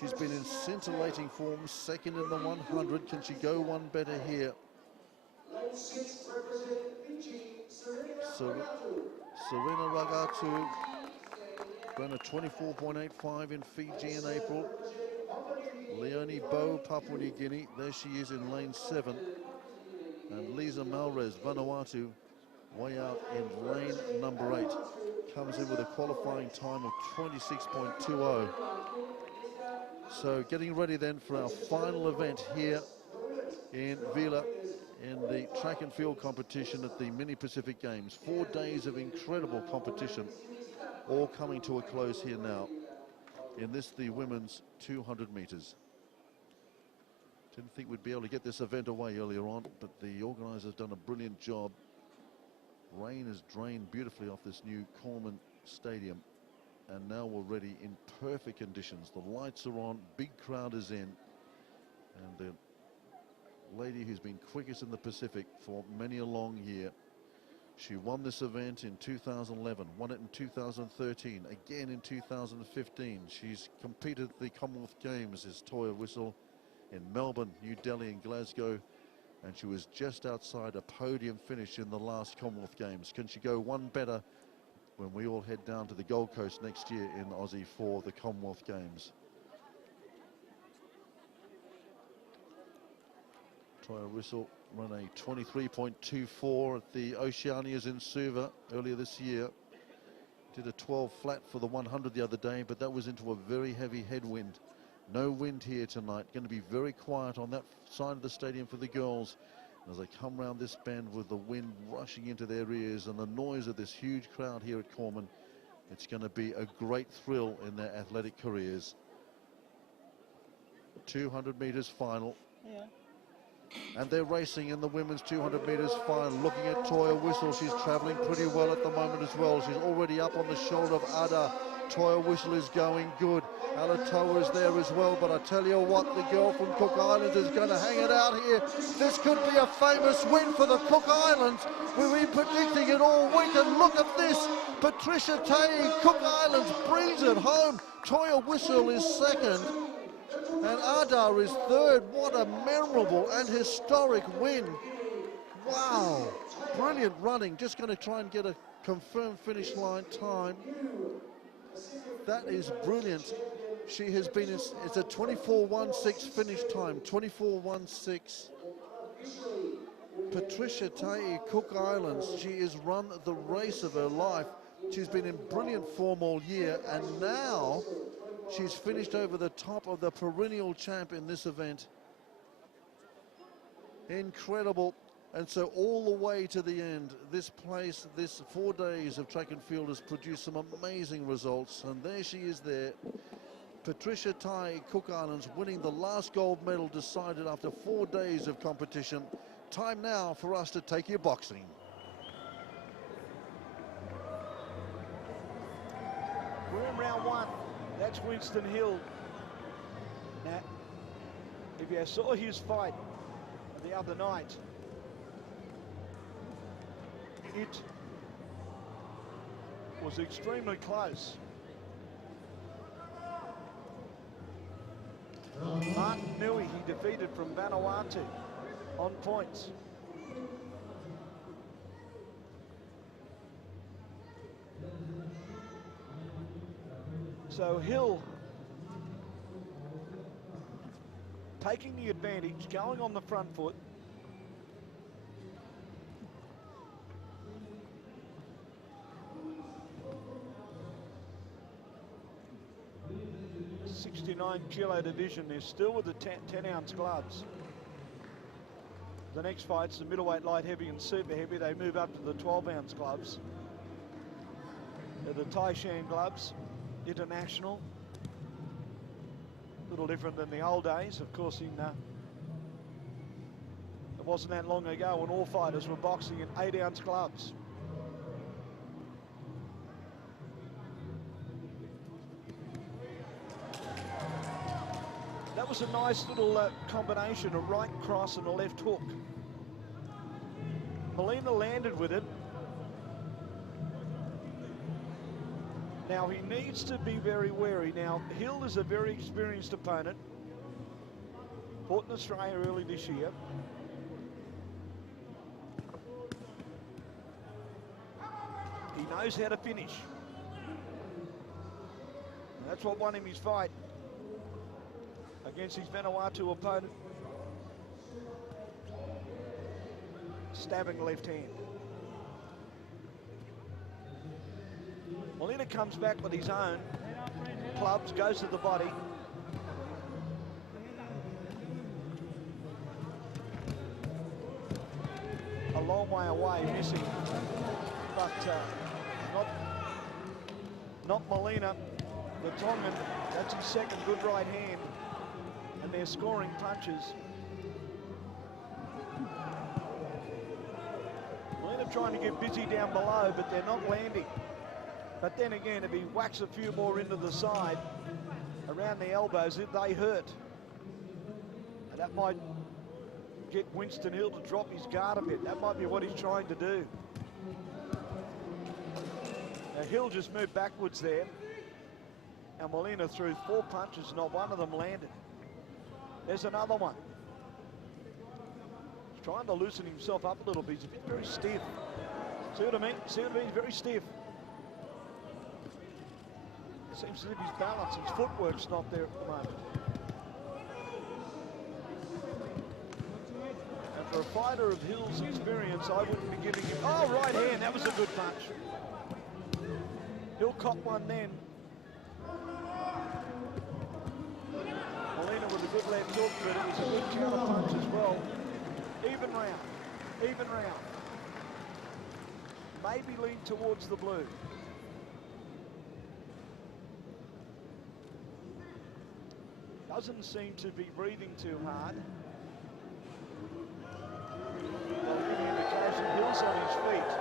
She's been in scintillating form, second in the 100. Can she go one better here? Serena Ragatu ran a 24.85 in Fiji in April. Leonie Bo, Papua New Guinea, there she is in lane 7. And Lisa Malrez, Vanuatu, way out in lane number 8. Comes in with a qualifying time of 26.20. So getting ready then for our final event here in Vila in the track and field competition at the Mini Pacific Games. 4 days of incredible competition, all coming to a close here now. In this, the women's 200 meters. Didn't think we'd be able to get this event away earlier on, but the organisers have done a brilliant job. Rain has drained beautifully off this new Corman Stadium, and now we're ready in perfect conditions. The lights are on, big crowd is in, and the lady who's been quickest in the Pacific for many a long year. She won this event in 2011, won it in 2013, again in 2015. She's competed at the Commonwealth Games as Toya Whistle in Melbourne, New Delhi and Glasgow, and she was just outside a podium finish in the last Commonwealth Games. Can she go one better when we all head down to the Gold Coast next year in Aussie for the Commonwealth Games? Toya Whistle ran a 23.24 at the Oceanias in Suva earlier this year. Did a 12 flat for the 100 the other day, but that was into a very heavy headwind. No wind here tonight. Going to be very quiet on that side of the stadium for the girls. As they come round this bend with the wind rushing into their ears and the noise of this huge crowd here at Corman, it's going to be a great thrill in their athletic careers. 200 meters final. Yeah. And they're racing in the women's 200 meters final. Looking at Toya Whistle, she's traveling pretty well at the moment as well. She's already up on the shoulder of Ada. Toya Whistle is going good. Alatoa is there as well, but I tell you what, the girl from Cook Islands is going to hang it out here. This could be a famous win for the Cook Islands. We've been predicting it all week, and look at this. Patricia Tay, Cook Islands, brings it home. Toya Whistle is second, and Adar is third. What a memorable and historic win. Wow, brilliant running. Just going to try and get a confirmed finish line time. That is brilliant. She has been, it's a 24.16 finish time, 24.16. Patricia Tay, Cook Islands, she has run the race of her life. She's been in brilliant form all year, and now she's finished over the top of the perennial champ in this event. Incredible. And so all the way to the end, this place, this 4 days of track and field has produced some amazing results. And there she is there, Patricia Tay, Cook Islands, winning the last gold medal decided after 4 days of competition. Time now for us to take your boxing. We're in round 1. That's Winston Hill. Now, if you saw his fight the other night, it was extremely close. Martin Nui, he defeated from Vanuatu on points. So Hill taking the advantage, going on the front foot. .69 division is still with the 10-ounce gloves. The next fight's the middleweight, light heavy and super heavy. They move up to the 12-ounce gloves. They're the Taishan gloves, international. A little different than the old days. Of course, it wasn't that long ago when all fighters were boxing in 8-ounce gloves. That was a nice little combination, a right cross and a left hook. Molina landed with it. Now he needs to be very wary. Now Hill is a very experienced opponent. Fought in Australia early this year. He knows how to finish. And that's what won him his fight against his Vanuatu opponent. Stabbing left hand. Molina comes back with his own clubs, goes to the body. A long way away, missing. But not Molina, the Tongan. That's his second good right hand. And they're scoring punches. Molina trying to get busy down below, but they're not landing. But then again, if he whacks a few more into the side, around the elbows, they hurt. And that might get Winston Hill to drop his guard a bit. That might be what he's trying to do. Now Hill just moved backwards there. And Molina threw 4 punches, not one of them landed. There's another one. He's trying to loosen himself up a little bit. He's a bit very stiff. See what I mean? See what I mean? He's very stiff. Seems as if his balance, his footwork's not there at the moment. And for a fighter of Hill's experience, I wouldn't be giving him... Oh, right hand, that was a good punch. Hill copped one then. Molina with a good left hook, but it was a good counter punch as well. Even round, even round. Maybe lean towards the blue. Doesn't seem to be breathing too hard. They'll give the indication Hill's on his feet.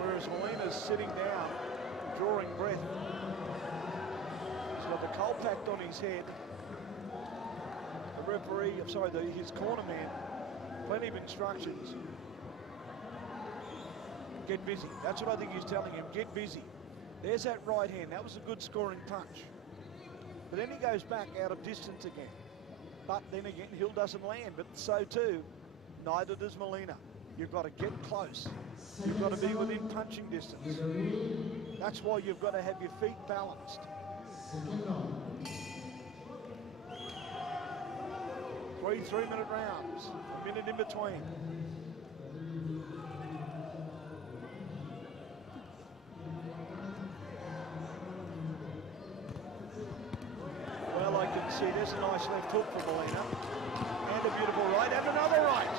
Whereas Molina's sitting down, drawing breath. He's got the cold packed on his head. The referee, I'm sorry, his corner man, plenty of instructions. Get busy. That's what I think he's telling him, get busy. There's that right hand. That was a good scoring punch. But then he goes back out of distance again. But then again, Hill doesn't land, but so too, neither does Molina. You've got to get close. You've got to be within punching distance. That's why you've got to have your feet balanced. 3 3-minute rounds, a minute in between. See, there's a nice left hook for Molina. And a beautiful right, and another right.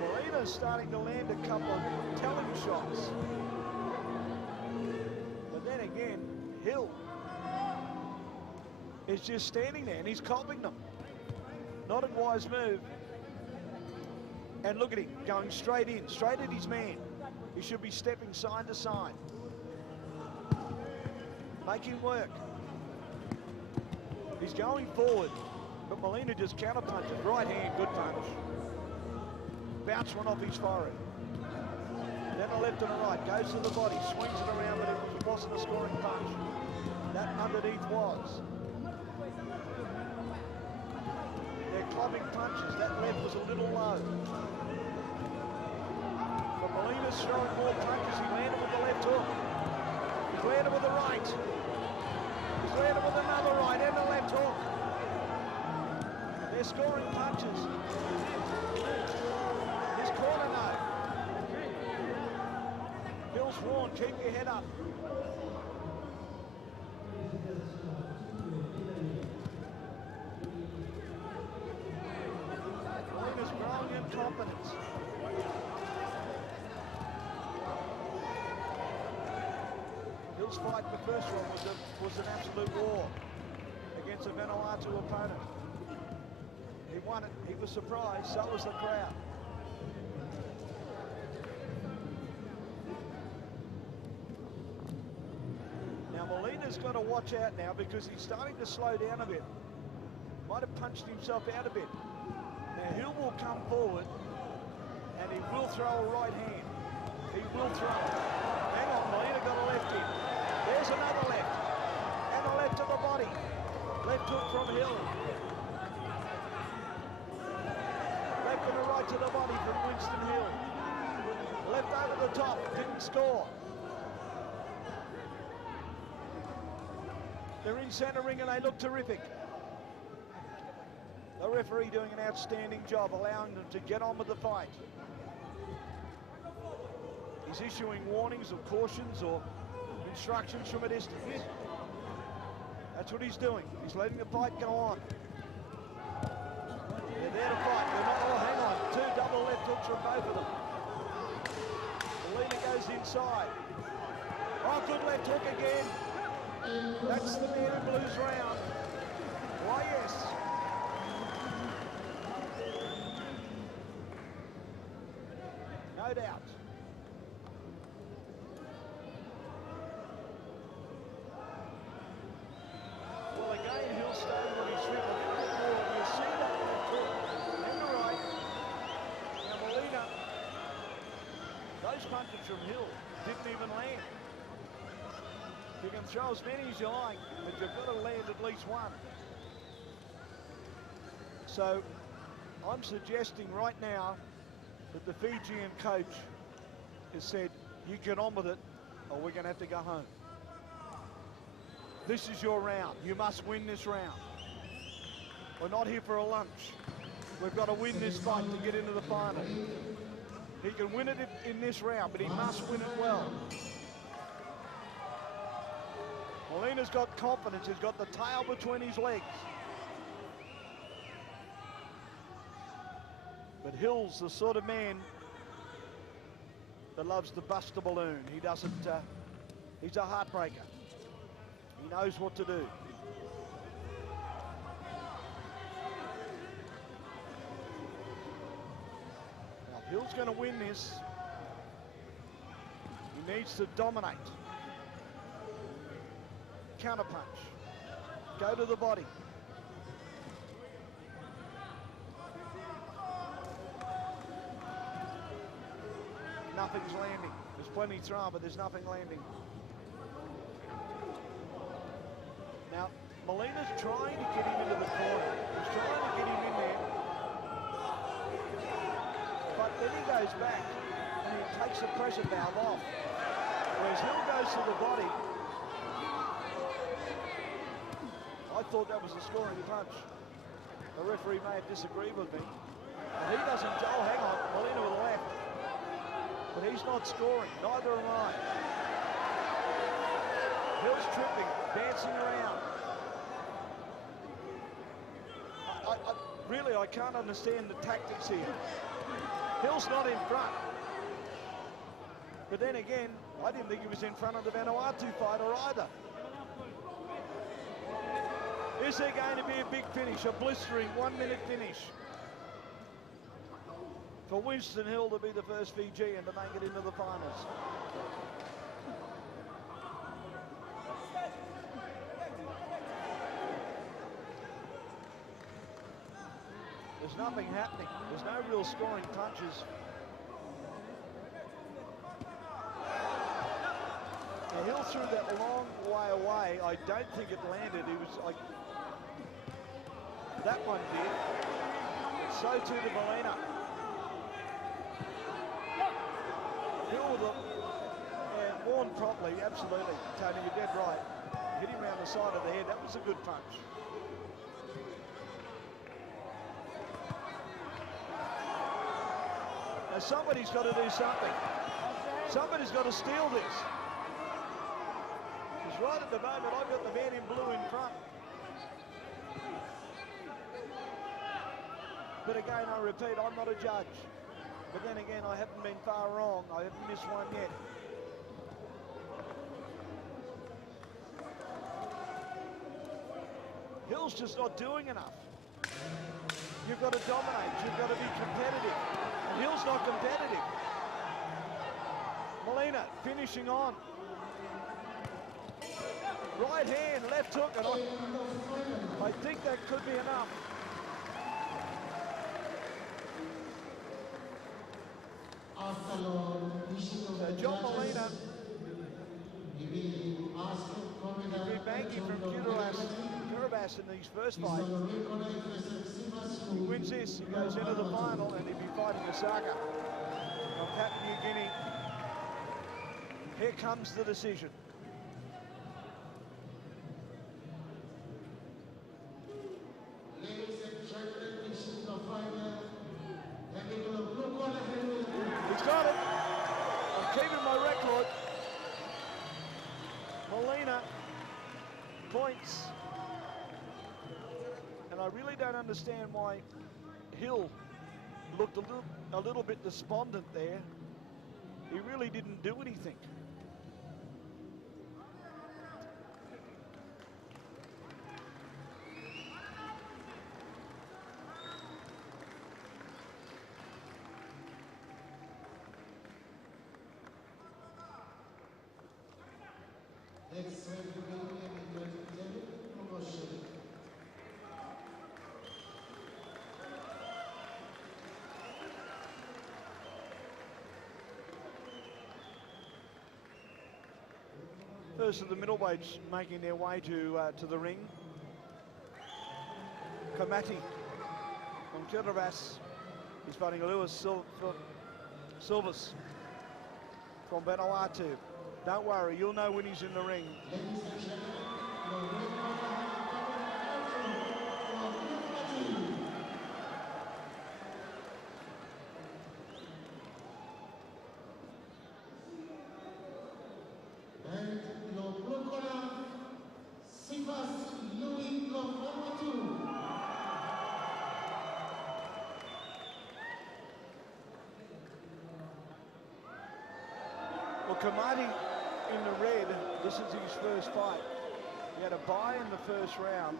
Molina's starting to land a couple of telling shots. But then again, Hill is just standing there and he's copying them. Not a wise move. And look at him, going straight in, straight at his man. He should be stepping side to side. Make him work. He's going forward, but Molina just counter punches. Right hand, good punch. Bounce one off his forehead. Then a left and a right, goes to the body, swings it around, but it wasn't a scoring punch. That underneath was. They're clubbing punches. That left was a little low. But Molina's throwing more punches. He landed with the left hook. He's landed with the right. He's landed with another right and a left hook. They're scoring punches. His corner now. Hill's warned, keep your head up. Molina's growing in confidence. Hill's fight in the first one was an absolute war against a Vanuatu opponent. He won it, he was surprised, so was the crowd. Now Molina's got to watch out now because he's starting to slow down a bit. Might have punched himself out a bit. Now Hill will come forward And he will throw a right hand. He will throw. Hang on, Molina got a left in. There's another left. And a left to the body. Left hook from Hill. Left and a right to the body from Winston Hill. Left over the top, didn't score. They're in centre ring and they look terrific. The referee doing an outstanding job, allowing them to get on with the fight. He's issuing warnings or cautions or instructions from a distance. That's what he's doing. He's letting the fight go on. They're there to fight. They're not, oh, hang on. Two double left hooks from both of them. Molina goes inside. Oh, good left hook again. That's the man in blue's round. Why, yes. No doubt. Well, again, Hill stayed when he's hit a little bit more. You'll see that left hook. And the right. Now, Molina, those punches from Hill didn't even land. You can throw as many as you like, but you've got to land at least one. So, I'm suggesting right now that the Fijian coach has said, you get on with it, or we're going to have to go home. This is your round. You must win this round. We're not here for a lunch. We've got to win this fight to get into the final. He can win it in this round, but he must win it well. Molina's got confidence. He's got the tail between his legs. But Hill's the sort of man that loves to bust a balloon. He doesn't, he's a heartbreaker. He knows what to do. Now, Hill's going to win this. He needs to dominate. Counter punch. Go to the body. Nothing's landing. There's plenty thrown, but there's nothing landing. Now, Molina's trying to get him into the corner. He's trying to get him in there. But then he goes back and he takes the pressure valve off. Whereas Hill goes to the body. I thought that was a scoring punch. The referee may have disagreed with me. And he doesn't, oh, hang on, Molina with the left. But he's not scoring, neither am I. Hill's tripping, dancing around. Really, I can't understand the tactics here. Hill's not in front. But then again, I didn't think he was in front of the Vanuatu fighter either. Is there going to be a big finish, a blistering 1 minute finish? For Winston Hill to be the first Fijian to make it into the finals. There's nothing happening. There's no real scoring punches. Now Hill threw that long way away. I don't think it landed. He was like, that one did. So too did Molina. Hill with it, and warned properly, absolutely. Tony, you're dead right. Hit him around the side of the head. That was a good punch. Now somebody's got to do something. Somebody's got to steal this. Because right at the moment, I've got the man in blue in front. But again, I repeat, I'm not a judge. But then again, I haven't been far wrong. I haven't missed one yet. Hill's just not doing enough. You've got to dominate. You've got to be competitive. And Hill's not competitive. Molina finishing on. Right hand, left hook, and I think that could be enough. So John Molina, he'd been banking from Kiribati in his first fight. He wins this, he goes into the final, and he'd be fighting Osaka of Papua New Guinea. Here comes the decision. He's got it. I'm keeping my record. Molina points. And I really don't understand why Hill looked a little bit despondent there. He really didn't do anything. First of the middleweights making their way to the ring. Komati from Kiribati is fighting Lewis Silvas from Vanuatu. Don't worry, you'll know when he's in the ring. Well, Komati in the red, this is his first fight. He had a bye in the first round,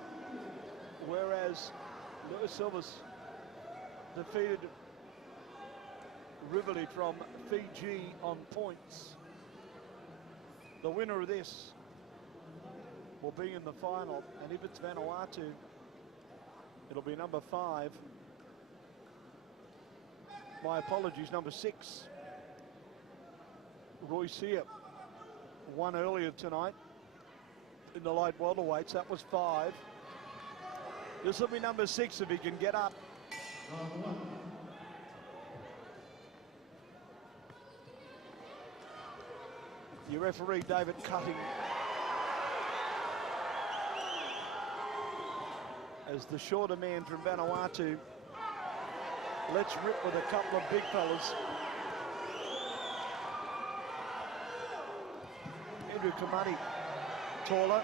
whereas Lewis Silvas defeated Rivoli from Fiji on points. The winner of this will be in the final, and if it's Vanuatu, it'll be number 5. My apologies, number 6. Roy Sear won earlier tonight in the light welterweights. That was 5. This will be number 6 if he can get up. Your referee, David Cutting, as the shorter man from Vanuatu lets rip with a couple of big fellas. Andrew Komati, taller,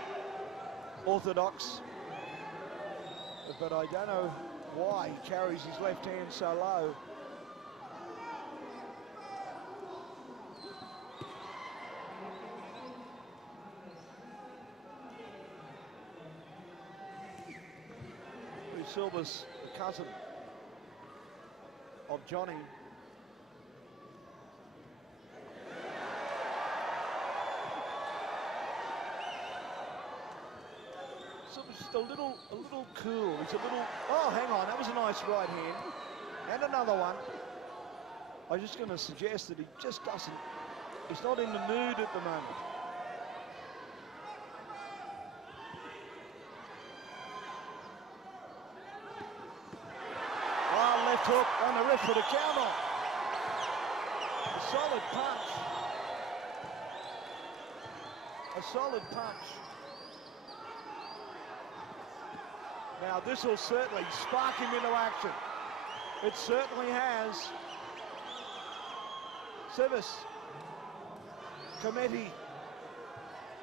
orthodox, but I don't know why he carries his left hand so low. Silva's the cousin of Johnny. Just a little cool. He's a little, oh, hang on, that was a nice right hand. And another one. I'm just going to suggest that he just doesn't, he's not in the mood at the moment. Oh, left hook on the ref for the count on. A solid punch. A solid punch. Now this will certainly spark him into action. It certainly has. Silvas, Komati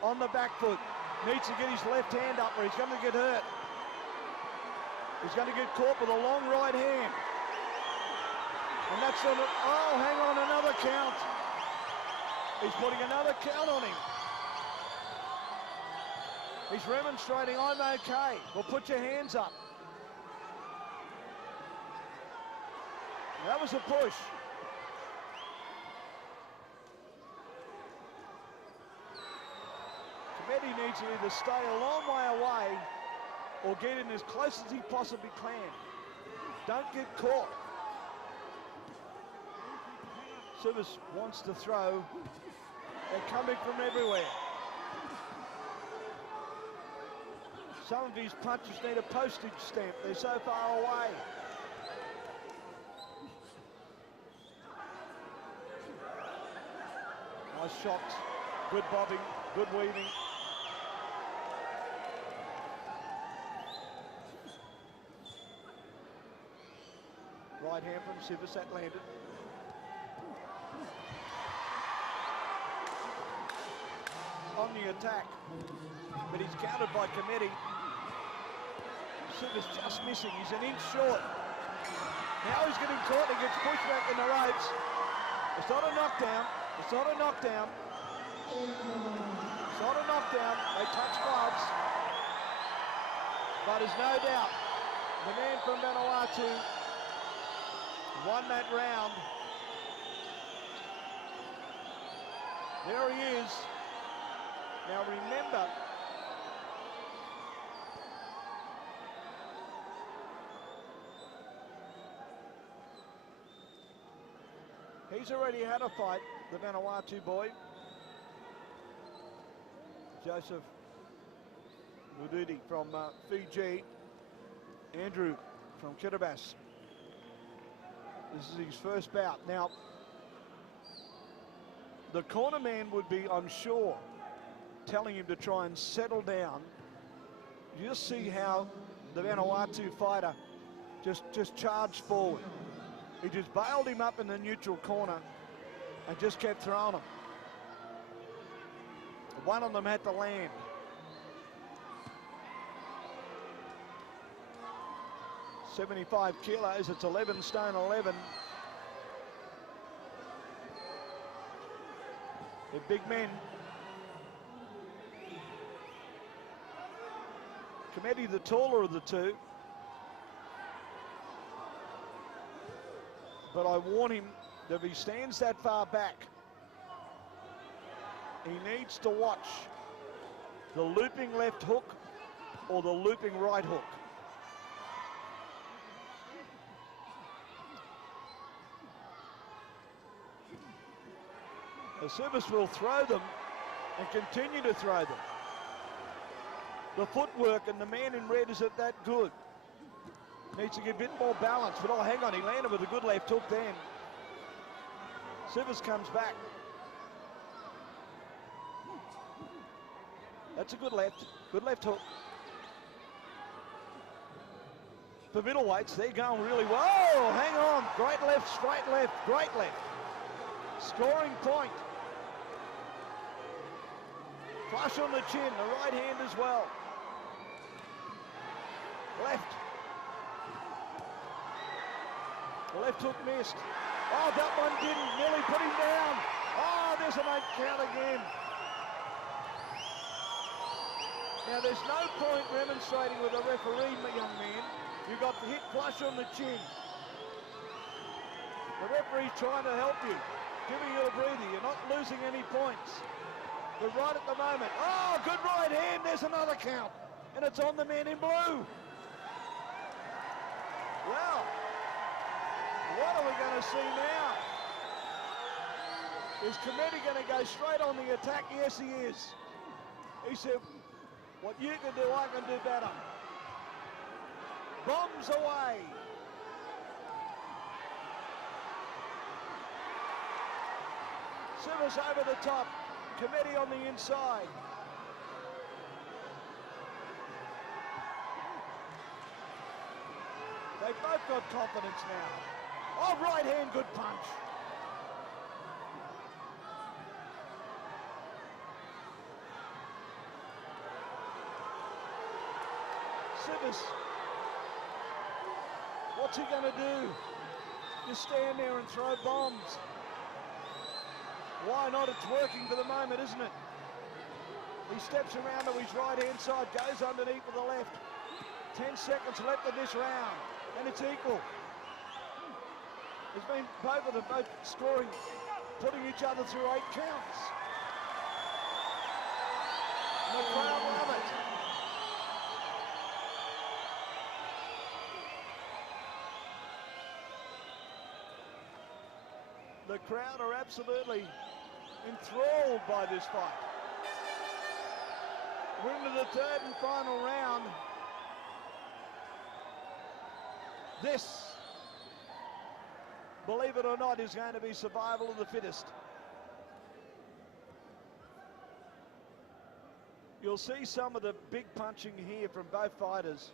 on the back foot. Needs to get his left hand up or he's going to get hurt. He's going to get caught with a long right hand. And that's on it. Oh, hang on, another count. He's putting another count on him. He's remonstrating, I'm okay. Well, put your hands up. That was a push. Komati needs to either stay a long way away or get in as close as he possibly can. Don't get caught. Service wants to throw. They're coming from everywhere. Some of his punches need a postage stamp. They're so far away. Nice shots, good bobbing, good weaving. Right hand from Sivas, that landed. On the attack, but he's countered by Cometti. Sivas just missing, he's an inch short. Now he's getting caught, he gets pushed back in the ropes. It's not a knockdown, it's not a knockdown. It's not a knockdown, they touch gloves. But there's no doubt, the man from Vanuatu won that round. There he is. Now remember, he's already had a fight, the Vanuatu boy. Joseph Mududi from Fiji, Andrew from Kiribati. This is his first bout. Now, the corner man would be, I'm sure, telling him to try and settle down. You just see how the Vanuatu fighter just charged forward. He just bailed him up in the neutral corner and just kept throwing him. One of them had to land. .75 kilos, it's 11 stone 11. They're big men. Cometti, the taller of the two. But I warn him that if he stands that far back, he needs to watch the looping left hook or the looping right hook. The service will throw them and continue to throw them. The footwork and the man in red isn't that good. Needs to get a bit more balance, but oh, hang on, he landed with a good left hook then. Sivas comes back. That's a good left hook. For middleweights, they're going really well. Oh, hang on, great left, straight left, great left. Scoring point. Flush on the chin, the right hand as well. Left. The left hook missed. Oh, that one didn't. Nearly put him down. Oh, there's an 8 count again. Now, there's no point remonstrating with a referee, my young man. You got the hit flush on the chin. The referee's trying to help you, giving you a breather. You're not losing any points. But right at the moment, oh, good right hand. There's another count. And it's on the man in blue. Well, what are we going to see now? Is Cometti going to go straight on the attack? Yes, he is. He said, what you can do, I can do better. Bombs away. Sivas over the top. Cometti on the inside. They've both got confidence now. Oh, right hand, good punch. Sivas, what's he going to do? Just stand there and throw bombs. Why not? It's working for the moment, isn't it? He steps around to his right-hand side, goes underneath with the left. 10 seconds left in this round, and it's equal. There's been both of them both scoring, putting each other through 8 counts. And the crowd love it. The crowd are absolutely enthralled by this fight. We're into the third and final round. This, believe it or not, is going to be survival of the fittest. You'll see some of the big punching here from both fighters.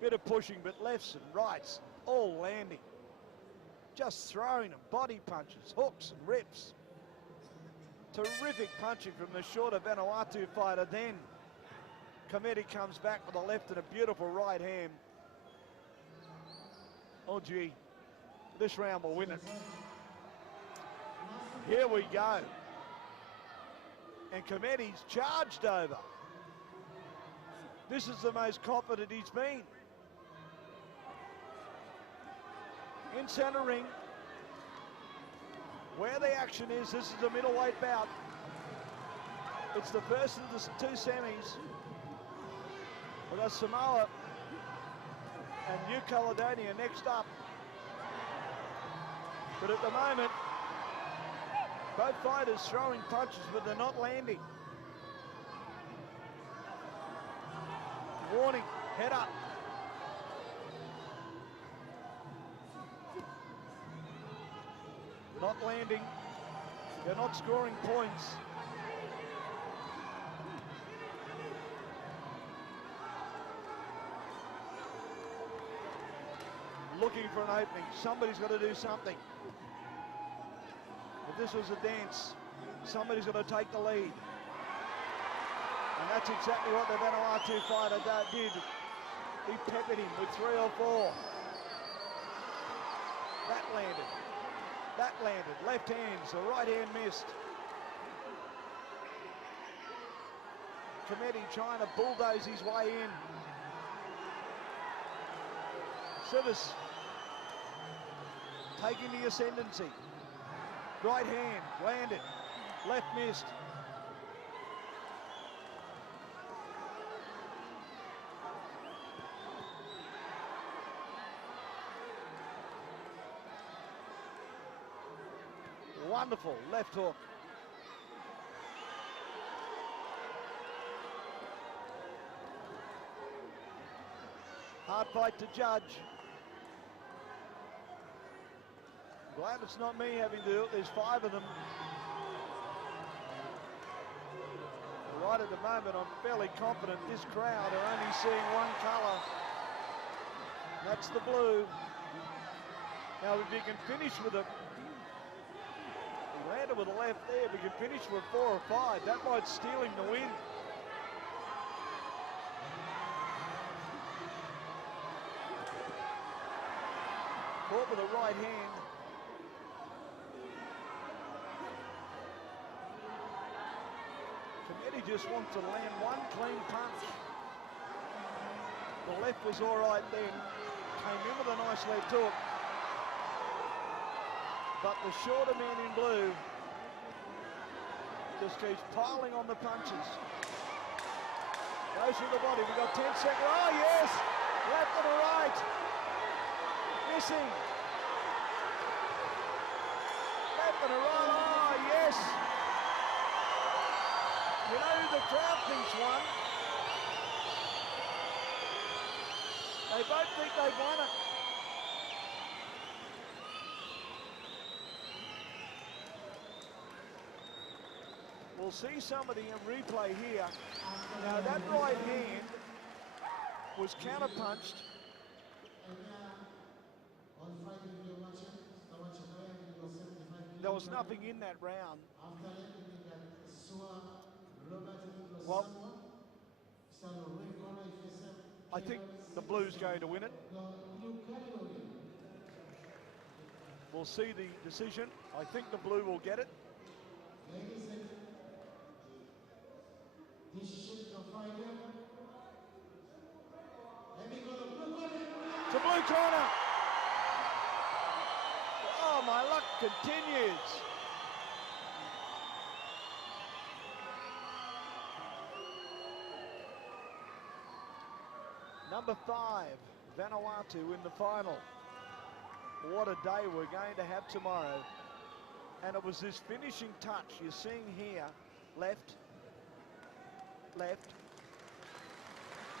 Bit of pushing, but lefts and rights all landing. Just throwing them, body punches, hooks and rips. Terrific punching from the shorter Vanuatu fighter. Then Cometti comes back with a left and a beautiful right hand. Oh gee, this round will win it. Here we go. And Cometti's charged over. This is the most confident he's been. In centre ring, where the action is, this is a middleweight bout. It's the first of the two semis. We've got Samoa and New Caledonia next up. But at the moment, both fighters throwing punches, but they're not landing. Warning, head up. Not landing. They're not scoring points. Looking for an opening. Somebody's got to do something. If this was a dance, somebody's got to take the lead. And that's exactly what the Vanuatu fighter did. He peppered him with 3 or 4. That landed. That landed. Left hands, the right hand missed. Cometti trying to bulldoze his way in. Civis taking the ascendancy. Right hand, landed. Left missed. Wonderful left hook. Hard fight to judge. Glad it's not me having to do it. There's 5 of them. Right at the moment, I'm fairly confident this crowd are only seeing one colour. That's the blue. Now, if you can finish with a... He landed with a left there. If you can finish with 4 or 5, that might steal him the win. Caught with a right hand. Cometti just wants to land one clean punch. The left was all right then. Came in with a nice left hook. But the shorter man in blue just keeps piling on the punches. Goes through the body. We've got 10 seconds. Oh, yes! Left and a right. Missing. Left and a right. Oh, yes! You know who the crowd thinks won? They both think they've won it. We'll see some of the replay here. Now that right hand was counterpunched. There was nothing in that round. Well, I think the blue's going to win it. We'll see the decision. I think the blue will get it. To blue corner. Oh, my luck continues. Number 5, Vanuatu in the final. What a day we're going to have tomorrow. And it was this finishing touch you're seeing here, left, left,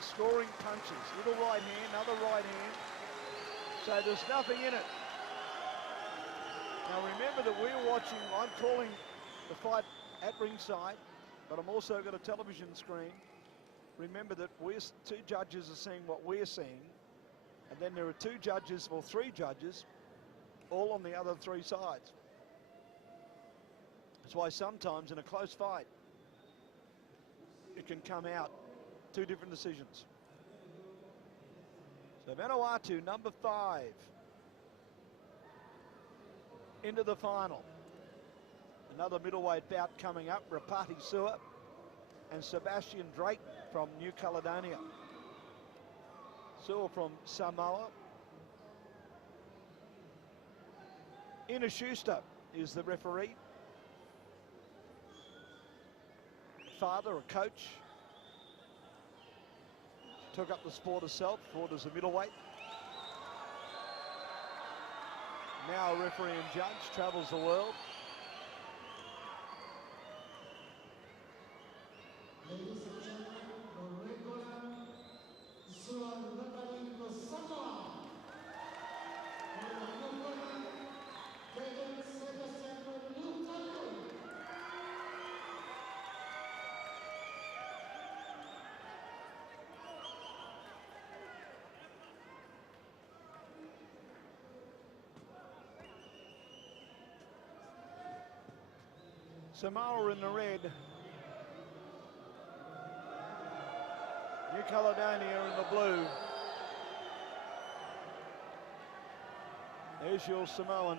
scoring punches, little right hand, another right hand. So there's nothing in it. Now remember that we're watching, I'm calling the fight at ringside, but I'm also got a television screen. Remember that two judges are seeing what we're seeing, and then there are two judges, or three judges, all on the other three sides. That's why sometimes in a close fight, it can come out two different decisions. So Vanuatu, number 5, into the final. Another middleweight bout coming up, Rapati Sua and Sebastian Drayton from New Caledonia. Sua from Samoa. Ina Schuster is the referee. Father, a coach. Took up the sport herself, fought as a middleweight. Now a referee and judge, travels the world. Ladies and gentlemen, the regular Sua referee for Samoa. For the newcomer, Dragon Sebastian from New Caledonia. Samoa in the red. New Caledonia in the blue. There's your Samoan,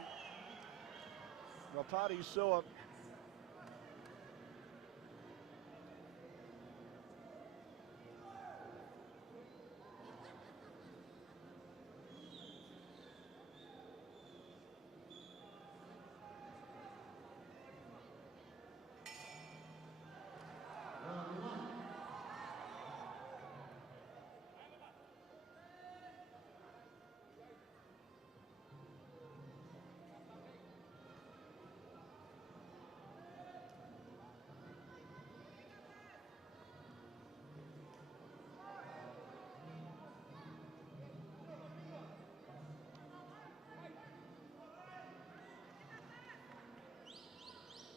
Rapati Sua.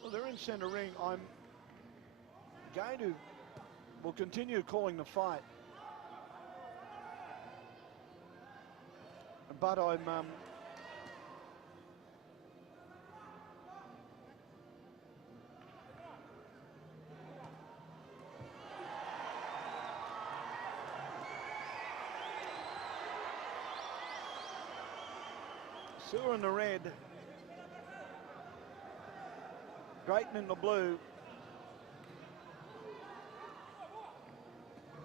Well, they're in centre ring. We'll continue calling the fight. But I'm Sua in the red. Drayton in the blue.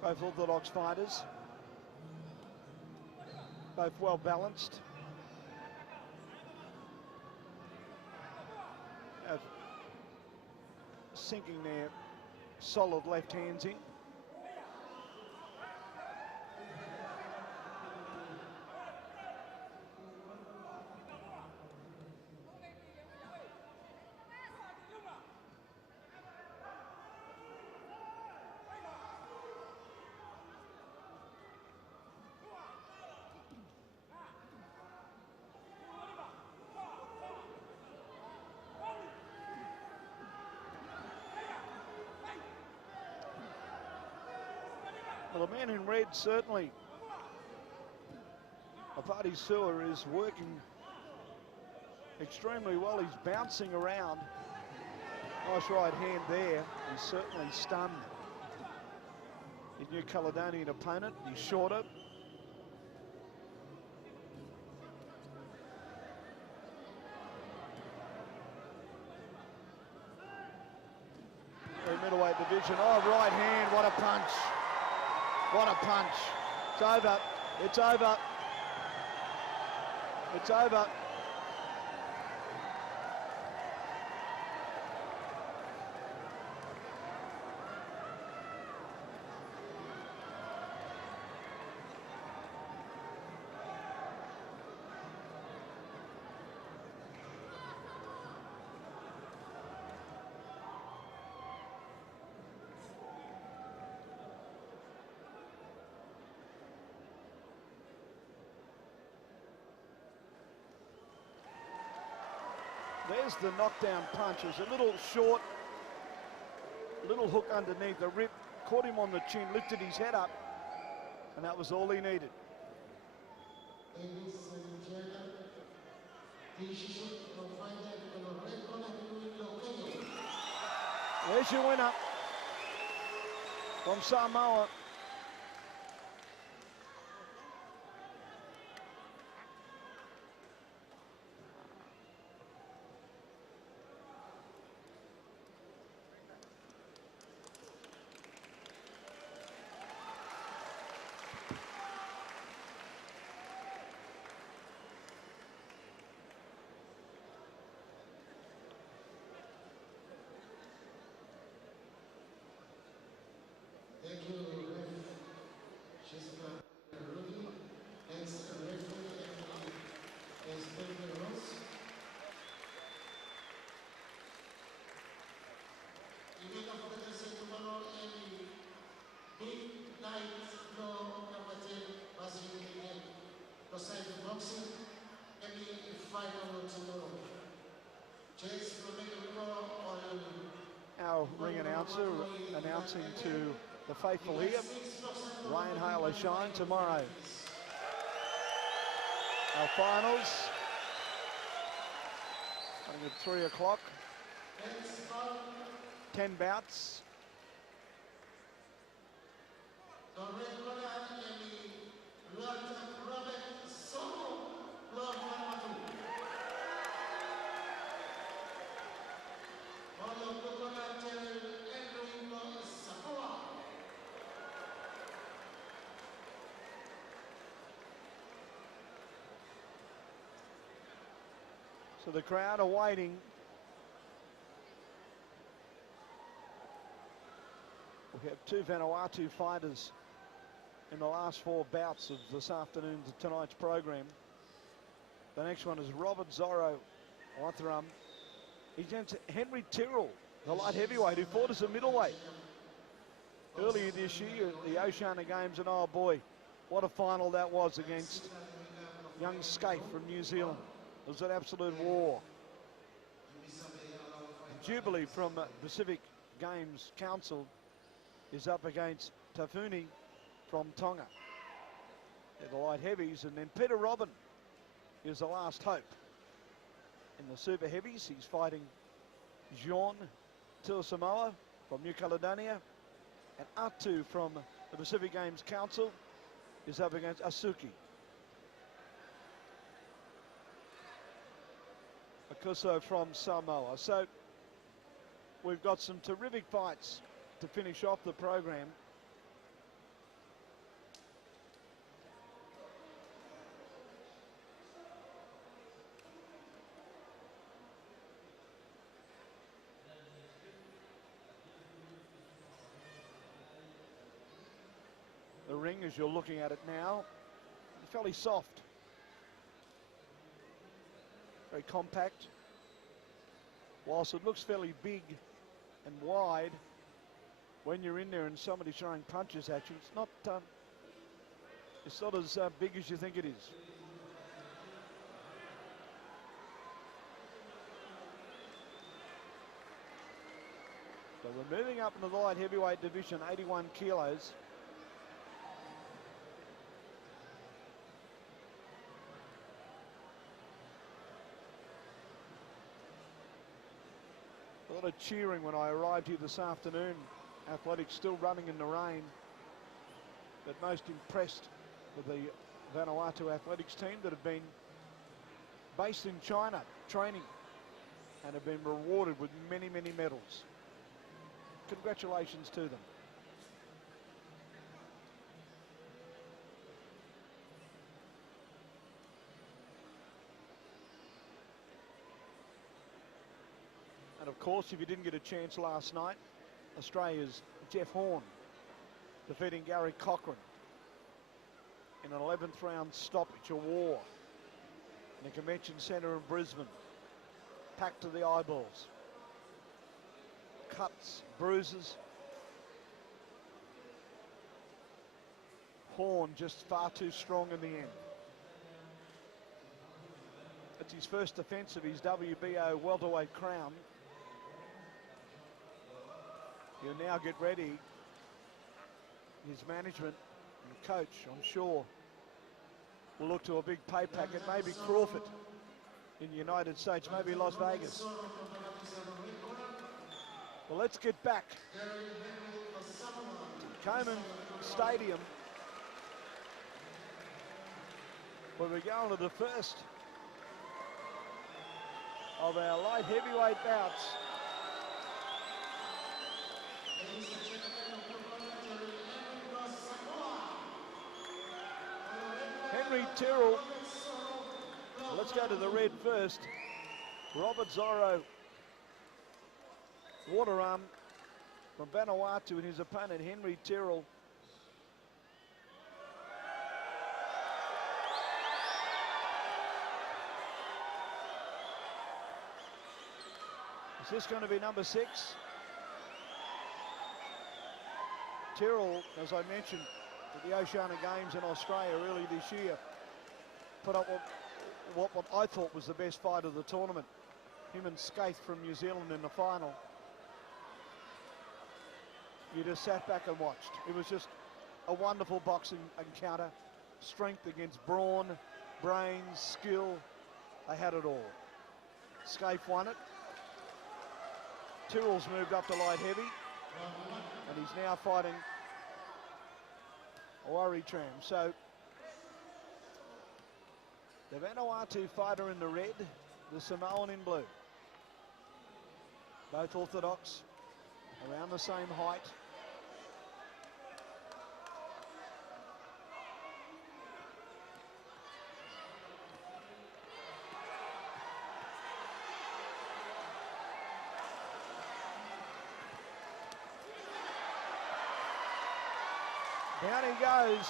Both orthodox fighters. Both well balanced. Sinking their solid left hands in. Well, the man in red certainly, Rapati Sua, is working extremely well. He's bouncing around. Nice right hand there. He's certainly stunned his New Caledonian opponent. He's shorter. The middleweight division. Oh, right hand, what a punch. What a punch. It's over. It's over. It's over. there's the knockdown punch. It was a little short, little hook underneath the rib, caught him on the chin, lifted his head up, and that was all he needed. Ladies and gentlemen, decision provided by the red corner Kenya. There's your winner from Samoa. Thank you, Ref. Jessica Rudy. Next, referee is David Ross. Event of the day tomorrow, any big night flow number 10 Pacific again. Besides the boxing, any final tomorrow. Chase will make a call on Our ring announcer announcing to the faithful here, rain, hail or shine tomorrow. Our finals, starting at 3 o'clock. 10 bouts. So the crowd are waiting. We have two Vanuatu fighters in the last 4 bouts of this afternoon's tonight's program. The next one is Robert Zorro Watharam. He's against Henry Tyrrell, the light heavyweight who fought as a middleweight earlier this year at the Oceania Games, and oh boy, what a final that was against young Skate from New Zealand. It was an absolute war. Jubilee from Pacific Games Council is up against Tafuni from Tonga. They're the light heavies, and then Peter Robin is the last hope. In the super heavies, he's fighting Jean Tuasamoa from New Caledonia, and Atu from the Pacific Games Council is up against Asuki. Akuso from Samoa. So we've got some terrific fights to finish off the program. The ring, as you're looking at it now, fairly soft. Very compact. Whilst it looks fairly big and wide, when you're in there and somebody's throwing punches at you, it's not as big as you think it is. So we're moving up into the light heavyweight division, 81 kilos. A lot of cheering when I arrived here this afternoon. Athletics still running in the rain, but most impressed with the Vanuatu athletics team that have been based in China, training, and have been rewarded with many, many medals. Congratulations to them. And of course, if you didn't get a chance last night, Australia's Jeff Horn defeating Gary Cochran in an 11th round stoppage, a war in the convention centre in Brisbane. Packed to the eyeballs. Cuts, bruises. Horn just far too strong in the end. A That's his first defence of his WBO welterweight crown. He'll now get ready. His management and coach, I'm sure, will look to a big pay packet, maybe Crawford in the United States, maybe Las Vegas. Well, let's get back to Coleman Stadium, where we're going to the first of our light heavyweight bouts. Henry Tyrrell. Let's go to the red first. Robert Zorro Waterarm from Vanuatu and his opponent Henry Tyrrell. Is this going to be number 6? Tyrrell, as I mentioned, at the Oceania Games in Australia early this year, put up what I thought was the best fight of the tournament. Him and Skaith from New Zealand in the final. You just sat back and watched. It was just a wonderful boxing encounter. Strength against brawn, brains, skill. They had it all. Skaith won it. Tyrrell's moved up to light heavy, and he's now fighting Owari Tram. So the Vanuatu fighter in the red, the Samoan in blue. Both orthodox, around the same height. Down he goes.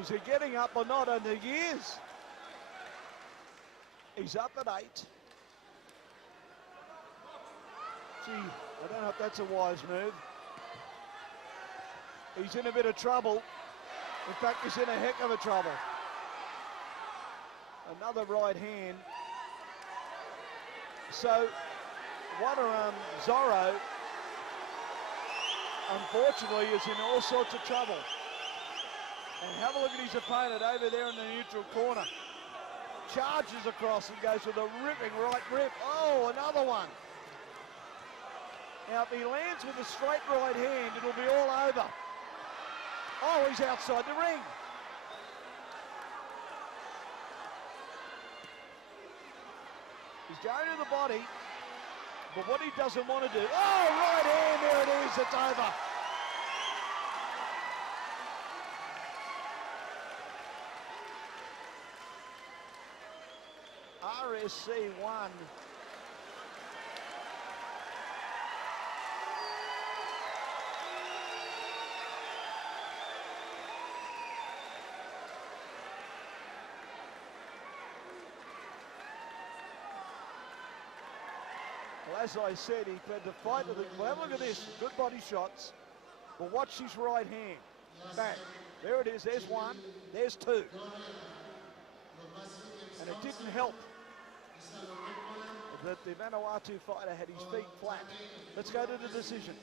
Is he getting up or not? And he is. He's up at 8. Gee, I don't know if that's a wise move. He's in a bit of trouble. In fact, he's in a heck of a trouble. Another right hand. So, Waterarm Zorro, unfortunately, is in all sorts of trouble. And have a look at his opponent over there in the neutral corner. Charges across and goes with a ripping right rip. Oh, another one. Now, if he lands with a straight right hand, it'll be all over. Oh, he's outside the ring. He's going to the body. But what he doesn't want to do, oh, right hand, there it is, it's over. RSC 1. Well, as I said, he had to fight with it. Well, have a look at this. Good body shots. But watch his right hand. Back. There it is. There's one. There's two. And it didn't help that the Vanuatu fighter had his feet flat. Let's go to the decision.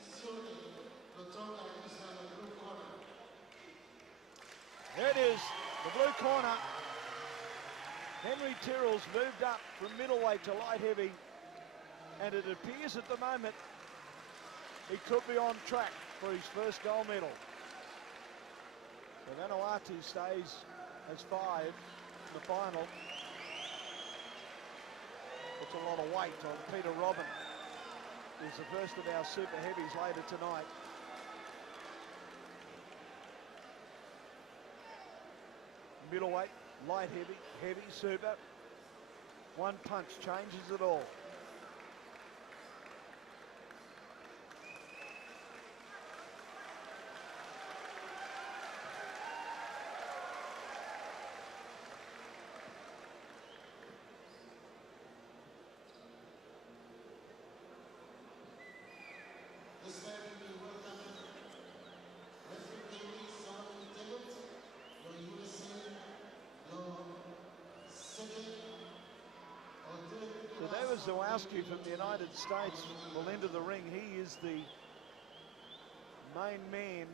There it is. The blue corner. Henry Tyrrell's moved up from middleweight to light heavy. And it appears at the moment he could be on track for his first gold medal. The Vanuatu stays as 5 in the final. Puts a lot of weight on Peter Robin, who's the first of our super heavies later tonight. Middleweight, light heavy, heavy, super. One punch changes it all. Zawowski from the United States will enter the ring. He is the main man.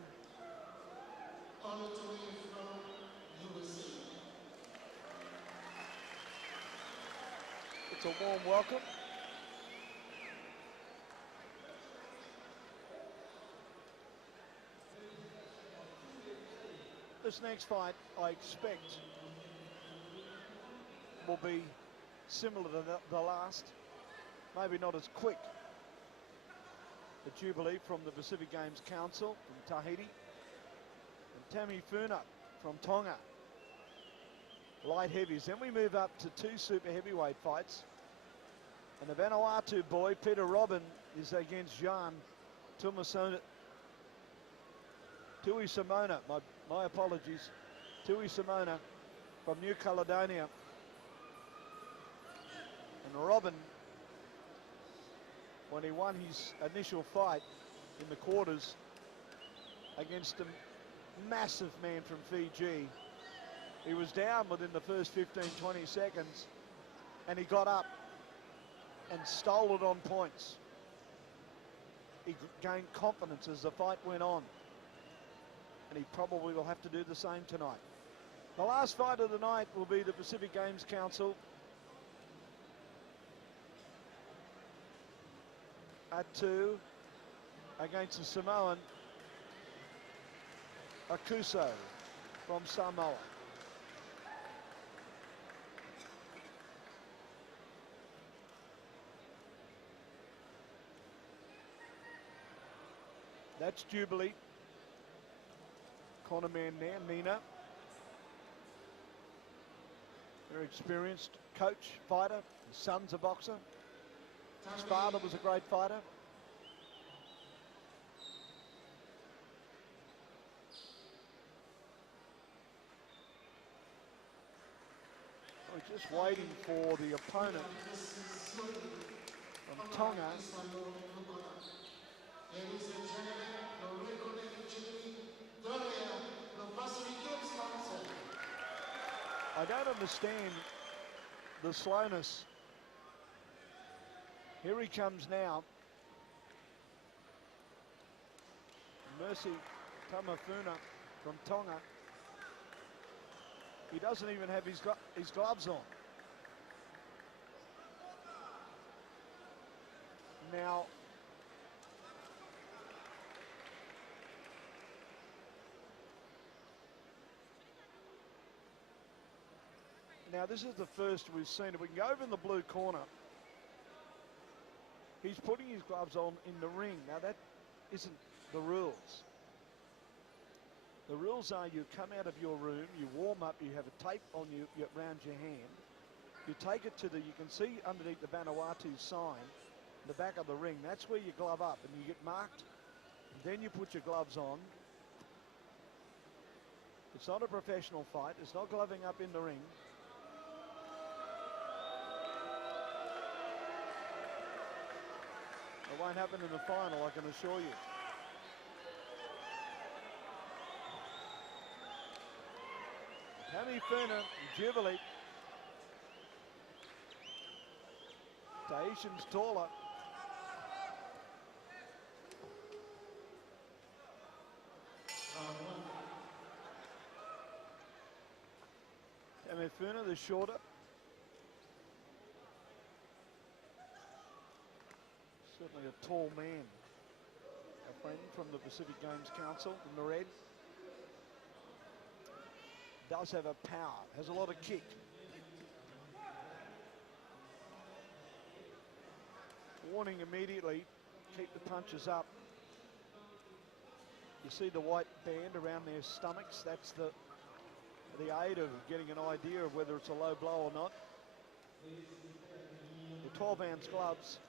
On its way from USA. It's a warm welcome. This next fight, I expect, will be similar to the last. Maybe not as quick. The Jubilee from the Pacific Games Council from Tahiti. And Tammy Funa from Tonga. Light heavies. Then we move up to two super heavyweight fights. And the Vanuatu boy, Peter Robin, is against Jan Tuisamona. My apologies. Tuisamona from New Caledonia. And Robin, when he won his initial fight in the quarters against a massive man from Fiji, he was down within the first 15-20 seconds, and he got up and stole it on points. He gained confidence as the fight went on, and he probably will have to do the same tonight. The last fight of the night will be the Pacific Games Council at 2 against the Samoan Akuso from Samoa. That's Jubilee. Corner man there, Nina. Very experienced coach, fighter. His son's a boxer. His father was a great fighter. We're just waiting for the opponent from Tonga. Ladies and gentlemen, the record the Pacific Games Council. I don't understand the slowness. Here he comes now. Mercy Tamafuna from Tonga. He doesn't even have his gloves on. Now this is the first we've seen it. We can go over in the blue corner. He's putting his gloves on in the ring. Now that isn't the rules. The rules are you come out of your room, you warm up, you have a tape on you around your hand. You take it to you can see underneath the Vanuatu sign, the back of the ring. That's where you glove up and you get marked. And then you put your gloves on. It's not a professional fight. It's not gloving up in the ring. It won't happen in the final, I can assure you. Tammy Funa, Jubilee. Tahitian's taller. Tammy Funa, the shorter. Certainly a tall man. A friend from the Pacific Games Council in the red. Does have a power, has a lot of kick. Warning immediately, keep the punches up. You see the white band around their stomachs, that's the aid of getting an idea of whether it's a low blow or not. The 12-ounce gloves.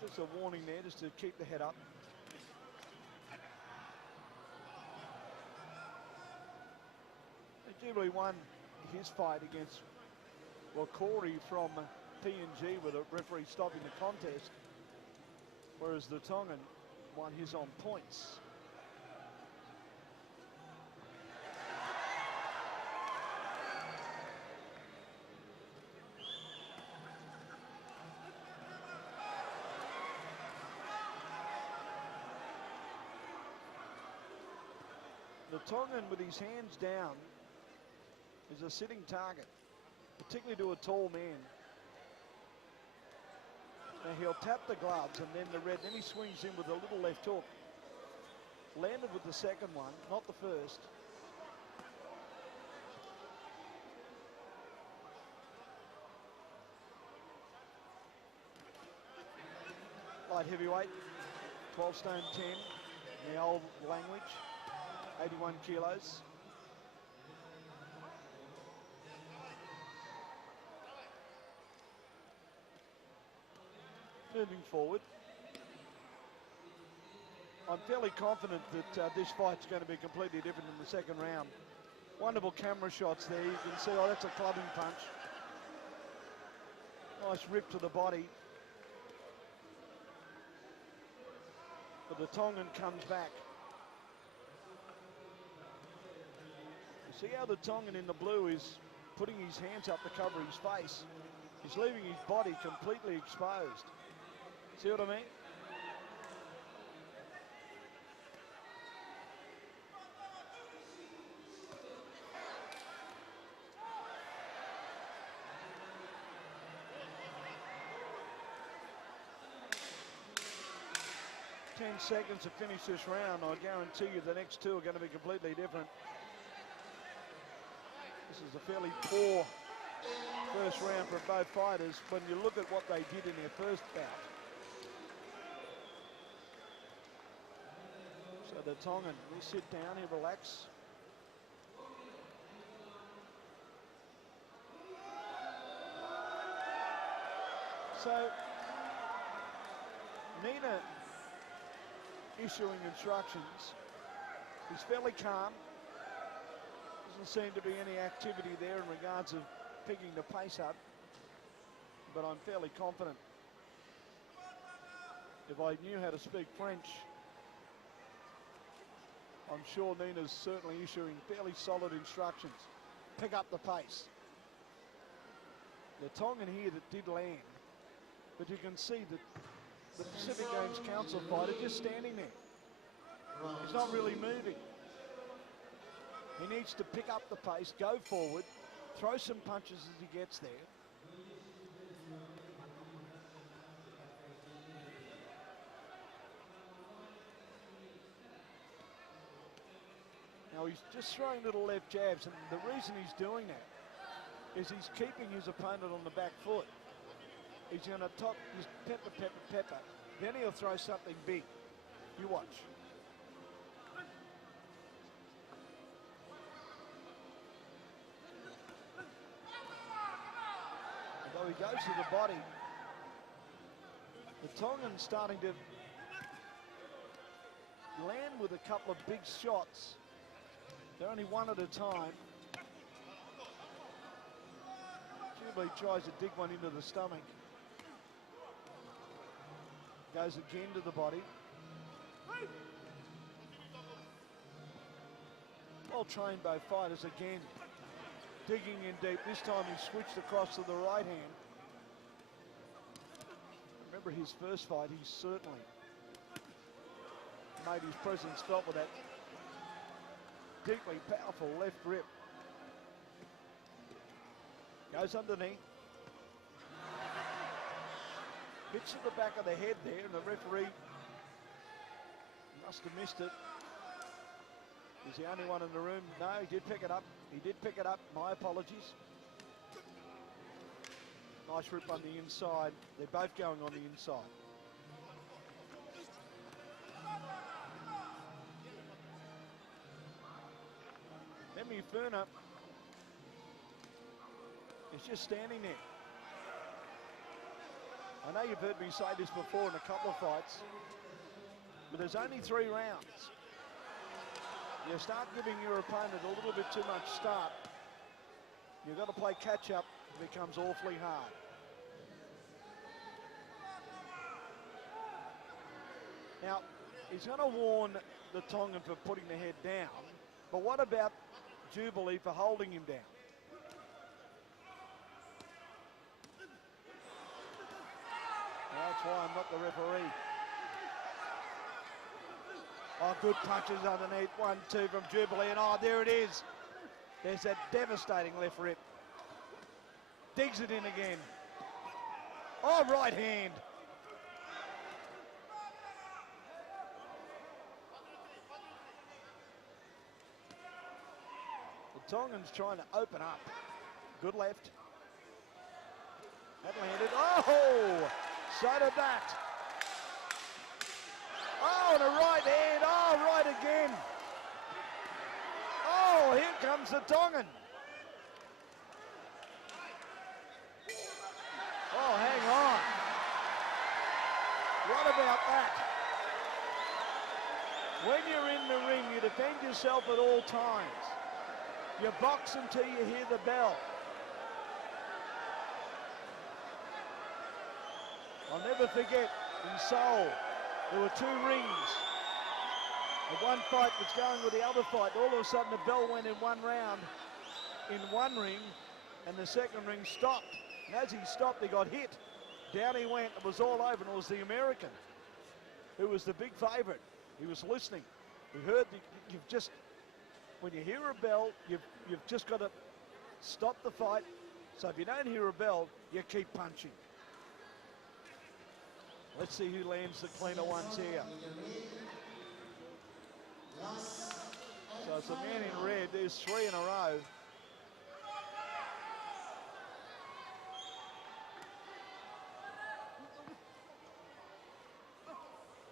Just a warning there, just to keep the head up. Jubilee won his fight against Corey from PNG with a referee stopping the contest, whereas the Tongan won his on points. The Tongan with his hands down is a sitting target, particularly to a tall man. Now he'll tap the gloves and then the red, then he swings in with a little left hook. Landed with the second one, not the first. Light heavyweight, 12 stone 10, in the old language, 81 kilos. Moving forward, I'm fairly confident that this fight's going to be completely different in the second round. Wonderful camera shots there. You can see, oh, that's a clubbing punch. Nice rip to the body. But the Tongan comes back. You see how the Tongan in the blue is putting his hands up to cover his face. He's leaving his body completely exposed. See what I mean? Seconds to finish this round. I guarantee you the next two are going to be completely different. This is a fairly poor first round for both fighters when you look at what they did in their first bout. So the Tongan, he sit down, he relax. So Nina issuing instructions. He's fairly calm. Doesn't seem to be any activity there in regards of picking the pace up, but I'm fairly confident. If I knew how to speak French, I'm sure Nina's certainly issuing fairly solid instructions. Pick up the pace. The Tongan here that did land, but you can see that the Pacific Games Council fighter just standing there. He's not really moving. He needs to pick up the pace, go forward, throw some punches as he gets there. Now he's just throwing little left jabs, and the reason he's doing that is he's keeping his opponent on the back foot. He's going to top his pepper, pepper, pepper. Then he'll throw something big. You watch. Although he goes to the body, the Tongan's starting to land with a couple of big shots. They're only one at a time. He tries to dig one into the stomach. Goes again to the body. Well trained both fighters again. Digging in deep. This time he switched across to the right hand. Remember his first fight, he certainly made his presence felt with that deeply powerful left rip. Goes underneath. Hits at the back of the head there, and the referee must have missed it. He's the only one in the room. No, he did pick it up. He did pick it up. My apologies. Nice rip on the inside. They're both going on the inside. Hemi Furner is just standing there. I know you've heard me say this before in a couple of fights, but there's only 3 rounds. You start giving your opponent a little bit too much start, you've got to play catch up, it becomes awfully hard. Now, He's going to warn the Tongan for putting the head down, but what about Jubilee for holding him down? That's why I'm not the referee. Oh, good punches underneath. 1-2 from Jubilee, and oh, there it is. There's that devastating left rip. Digs it in again. Oh, right hand. The Tongans trying to open up. Good left. That landed. Oh, so did that. Oh, and a right hand. Oh, right again. Oh, here comes the Tongan. Oh, hang on. What about that? When you're in the ring, you defend yourself at all times. You box until you hear the bell. I'll never forget in Seoul, there were 2 rings. The one fight was going with the other fight. All of a sudden the bell went in one round in one ring and the second ring stopped. And as he stopped, he got hit. Down he went, it was all over, and it was the American who was the big favourite. He was listening. He heard, you've just, when you hear a bell, you've just got to stop the fight. So if you don't hear a bell, you keep punching. Let's see who lands the cleaner ones here. So it's the man in red. There's 3 in a row.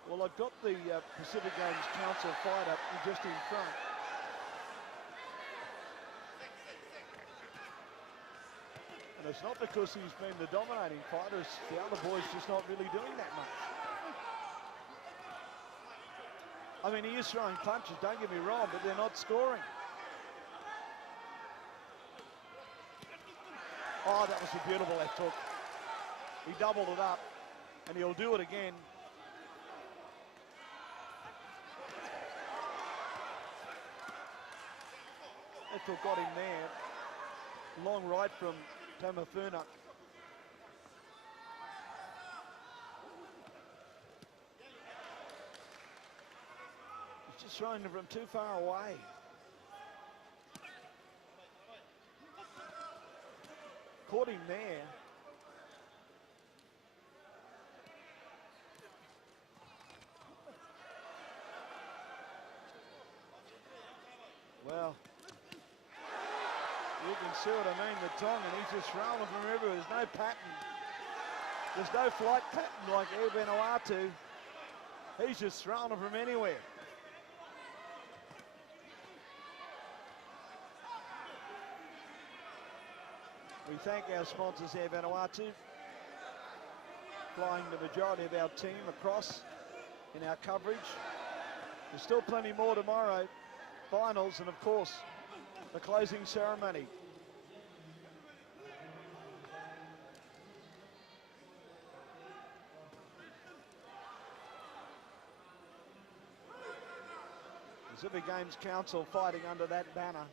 Well, I've got the Pacific Games Council fight up just in front. And it's not because he's been the dominating fighter, it's the other boys just not really doing that much. I mean, he is throwing punches, don't get me wrong, but they're not scoring. Oh, that was a beautiful left hook. He doubled it up, and he'll do it again. Left hook got him there. Long right from Tamafuna. He's just throwing it from too far away. Caught him there. Well, you can see what I mean, the Tongan, he's just throwing from everywhere. There's no pattern. There's no flight pattern like Van2017. He's just throwing them from anywhere. We thank our sponsors here, Van2017, flying the majority of our team across in our coverage. There's still plenty more tomorrow. Finals and, of course, the closing ceremony. Pacific Games Council fighting under that banner.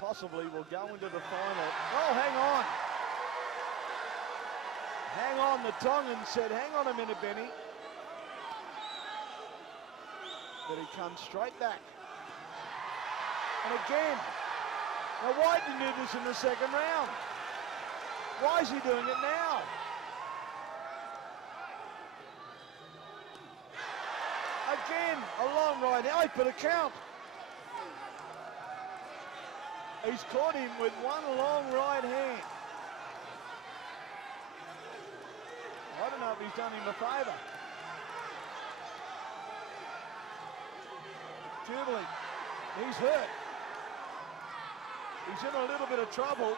Possibly will go into the final. Oh, hang on. Hang on, the Tongan said, hang on a minute, Benny. But he comes straight back. And again, now why didn't he do this in the second round? Why is he doing it now? Again, a long right hand for the count. He's caught him with one long right hand. I don't know if he's done him a favour. Jubilee, he's hurt. He's in a little bit of trouble.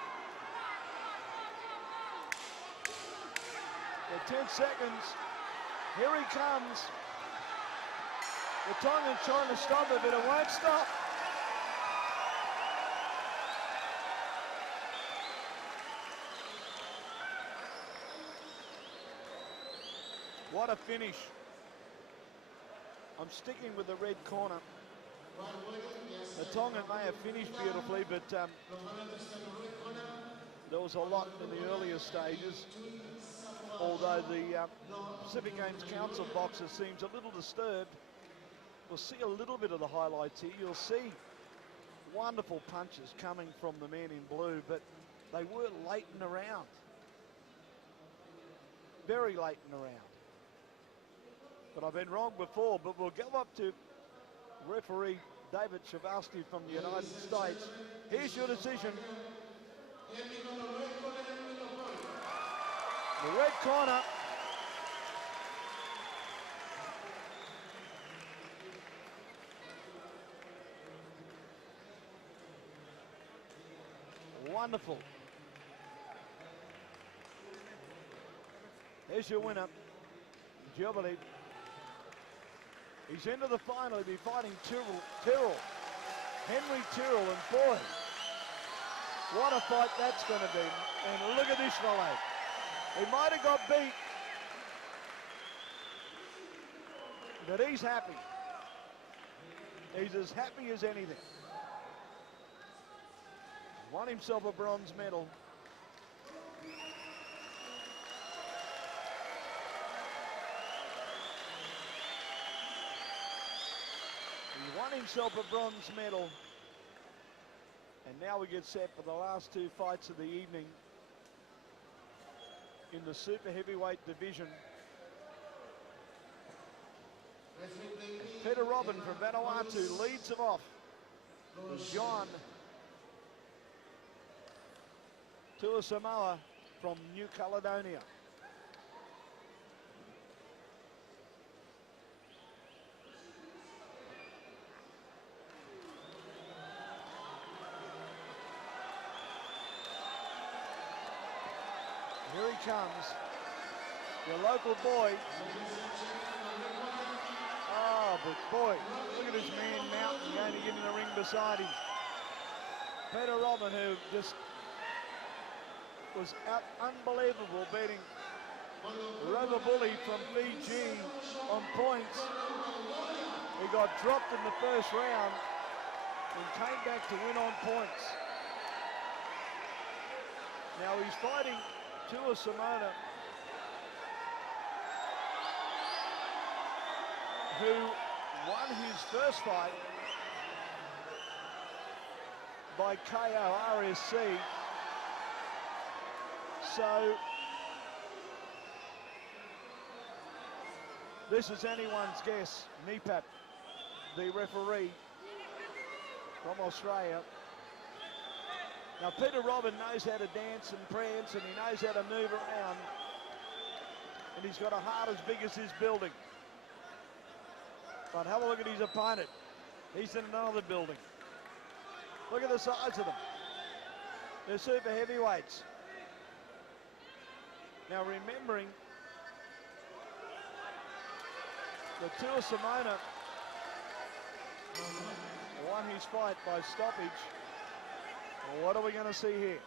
For 10 seconds, here he comes. The Tongan's trying to stop it, but it won't stop. What a finish. I'm sticking with the red corner. The Tongan may have finished beautifully, but there was a lot in the earlier stages. Although the Pacific Games Council boxer seems a little disturbed. We'll see a little bit of the highlights here. You'll see wonderful punches coming from the man in blue, but they were late in the round. Very late in the round. But I've been wrong before, but we'll go up to referee David Shavasty from the United States. Here's your decision. The red corner. Wonderful. There's your winner, Jubilee. He's into the final. He'll be fighting Tyrrell. Henry Tyrrell, and boy, what a fight that's going to be. And look at this fellow. He might have got beat, but he's happy. He's as happy as anything. Won himself a bronze medal. He won himself a bronze medal. And now we get set for the last two fights of the evening in the super heavyweight division. And Peter Robin from Vanuatu leads them off with John Tuasamoa from New Caledonia. Here he comes, your local boy. Oh, but boy, look at this man Mountain going to get in the ring beside him. Peter Robin, who just was unbelievable, beating Rover Bully from Fiji on points. He got dropped in the first round and came back to win on points. Now he's fighting Tua Simona, who won his first fight by KO RSC. So this is anyone's guess. Nipat, the referee from Australia. Now Peter Robin knows how to dance and prance, and he knows how to move around, and he's got a heart as big as his building. But have a look at his opponent. He's in another building. Look at the size of them. They're super heavyweights. Now remembering that Tua Simona won his fight by stoppage. Well, what are we going to see here?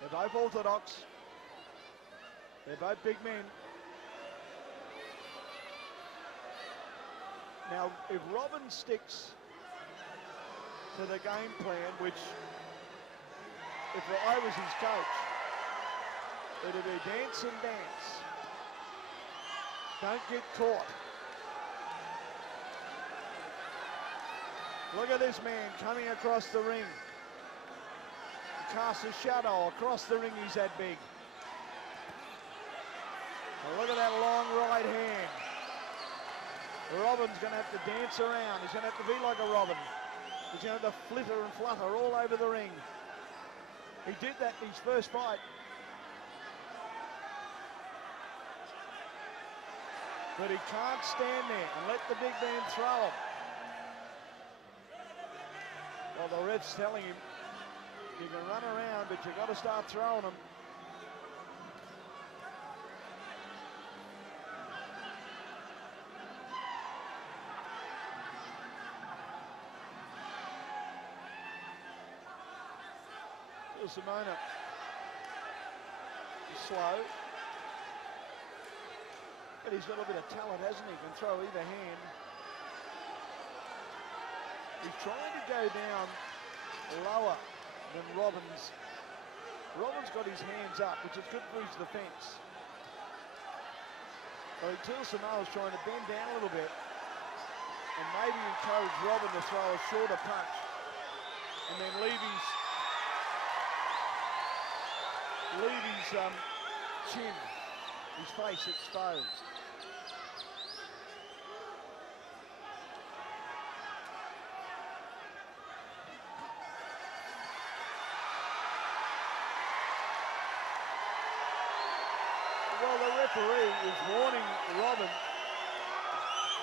They're both orthodox. They're both big men. Now, if Robin sticks to the game plan, which if I was his coach, it'll be dance and dance. Don't get caught. Look at this man coming across the ring. He casts a shadow across the ring, he's that big. Now look at that long right hand. Robin's going to have to dance around. He's going to have to be like a Robin. He's going to have to flitter and flutter all over the ring. He did that in his first fight. But he can't stand there and let the big man throw him. Well, the ref's telling him, you can run around, but you've got to start throwing him. Simona slow. But he's got a bit of talent, hasn't he? Can throw either hand. He's trying to go down lower than Robbins. Robbins got his hands up, which is good for his defence. I think Samoa's trying to bend down a little bit and maybe encourage Robin to throw a shorter punch and then leave his chin, his face exposed. Well, the referee is warning Robin,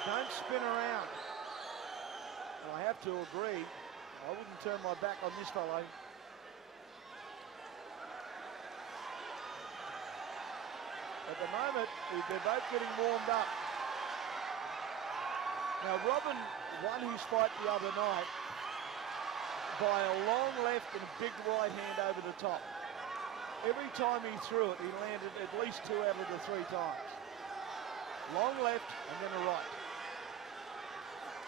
don't spin around. And I have to agree, I wouldn't turn my back on this fellow. At the moment, they're both getting warmed up. Now, Robin won his fight the other night by a long left and a big right hand over the top. Every time he threw it, he landed at least 2 out of the 3 times. Long left and then a right.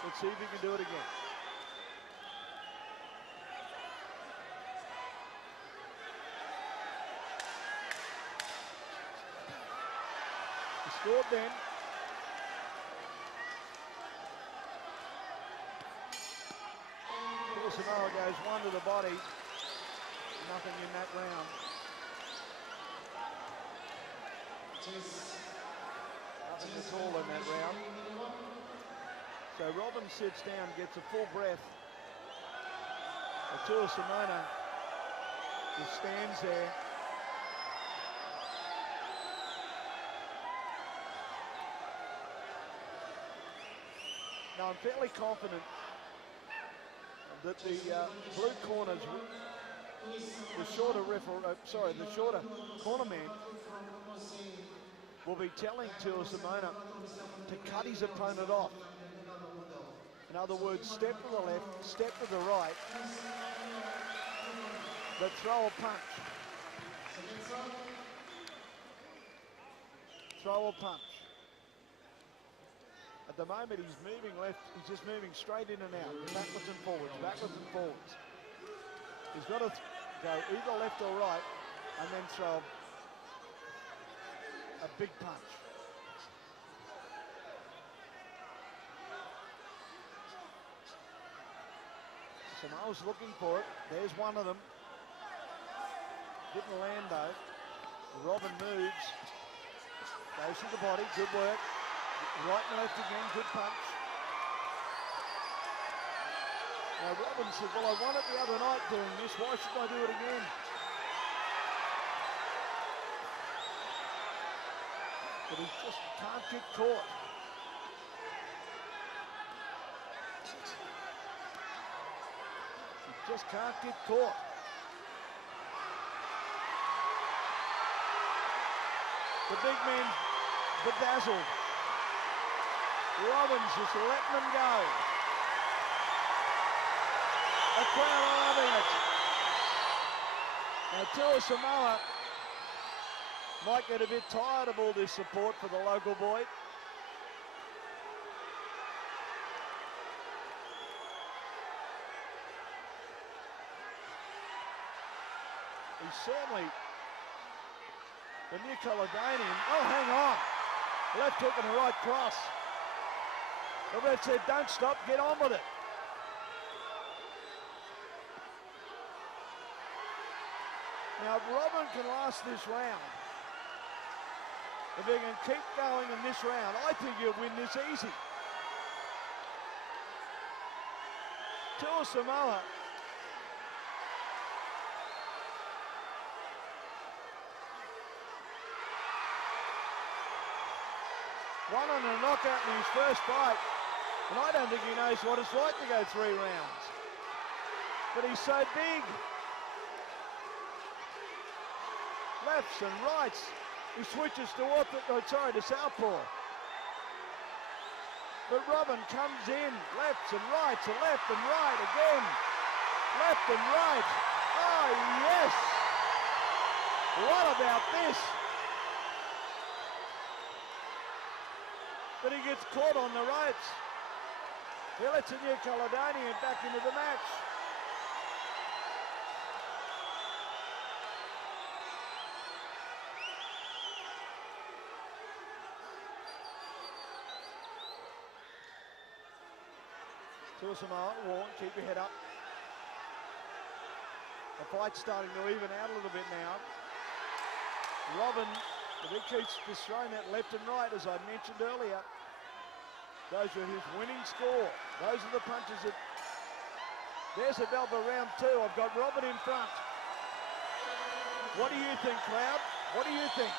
Let's see if he can do it again. He scored then. Samoa goes 1 to the body. Nothing in that round. Nothing at all in that round. So Robin sits down, gets a full breath. Atua Simona just stands there. Now I'm fairly confident that the blue corners, the shorter corner man will be telling Atua Simona to cut his opponent off. In other words, step to the left, step to the right, but throw a punch. Throw a punch. At the moment, he's moving left. He's just moving straight in and out, backwards and forwards, backwards and forwards. He's got to go either left or right and then throw a big punch. Samoa's looking for it. There's one of them. Didn't land though. Robin moves. Goes to the body. Good work. Right and left again. Good punch. Now Robin said, well, I won it the other night doing this. Why should I do it again? But he just can't get caught. He just can't get caught. The big man bedazzled. Robbins just letting them go. The crowd are loving it. Now Atua Samoa might get a bit tired of all this support for the local boy. He's certainly the New Caledonian. Oh, hang on. Left hook and a right cross. The ref said, don't stop, get on with it. Now, if Robin can last this round, if he can keep going in this round, I think he'll win this easy. Atua Samoa. Won on a knockout in his first fight, and I don't think he knows what it's like to go 3 rounds. But he's so big. Lefts and rights. He switches to southpaw. But Robin comes in, lefts and rights, and left and right again. Left and right. Oh, yes. What about this? but he gets caught on the ropes. He lets a New Caledonian back into the match. Samoa, Warren, keep your head up. The fight's starting to even out a little bit now. Robin, if he keeps just throwing that left and right, as I mentioned earlier, those are his winning score. Those are the punches that... There's a bell for round 2. I've got Robin in front. What do you think, crowd? What do you think?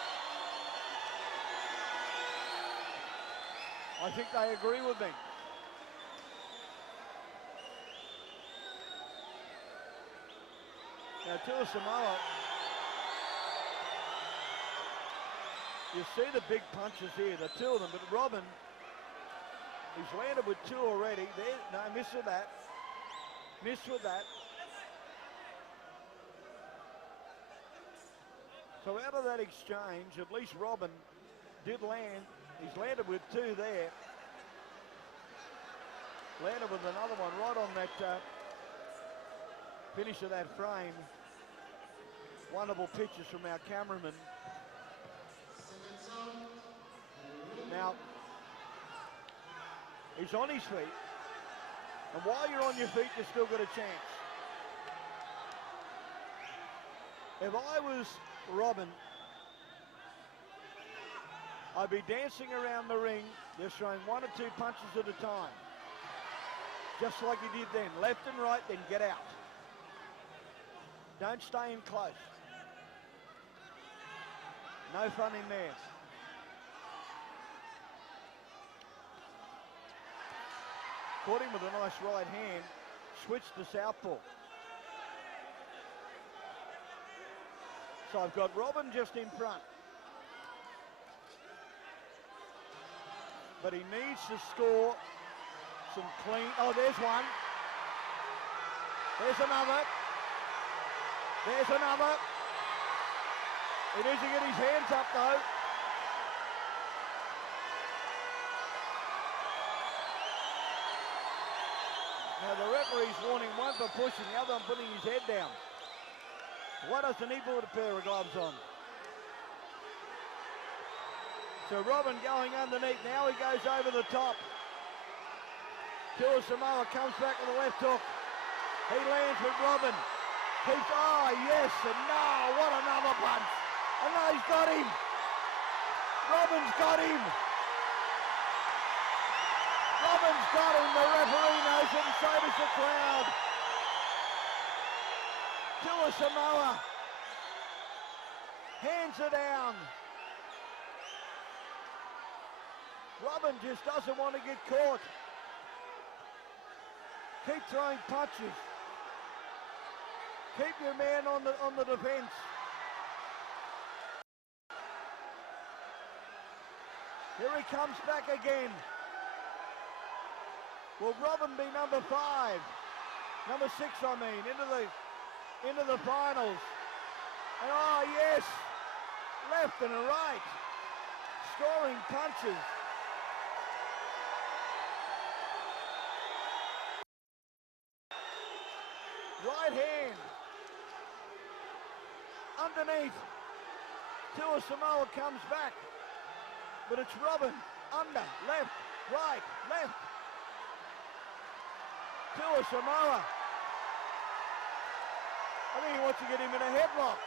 I think they agree with me. Now, Samoa, you see the big punches here, the 2 of them, but Robin, he's landed with 2 already. There, no, missed with that. Missed with that. So out of that exchange, at least Robin did land. He's landed with 2 there. Landed with another one right on that finish of that frame. Wonderful pictures from our cameraman. Now, he's on his feet. And while you're on your feet, you've still got a chance. If I was Robin, I'd be dancing around the ring, just throwing 1 or 2 punches at a time. Just like he did then. Left and right, then get out. Don't stay in close. No fun in there. Caught him with a nice right hand. Switched to southpaw. So I've got Robin just in front. But he needs to score some clean... Oh, there's one. There's another. There's another. He needs to get his hands up, though. Now, the referee's warning one for pushing, the other one putting his head down. Why doesn't he put a pair of gloves on? So Robin going underneath. Now he goes over the top. Samoa comes back with a left hook. He lands with Robin. Keeps, oh yes, and no, what another punch. And no, he's got him. Robin's got him. Robin's got him. The referee knows it, and so does the crowd. Samoa hands it down. Robin just doesn't want to get caught. Keep throwing punches. Keep your man on the defense. Here he comes back again. Will Robin be number 5? Number 6, I mean, into the finals. And oh yes, left and right, scoring punches. Right hand, underneath. Samoa comes back, but it's Robin, under, left, right, left. Samoa. I think he wants to get him in a headlock.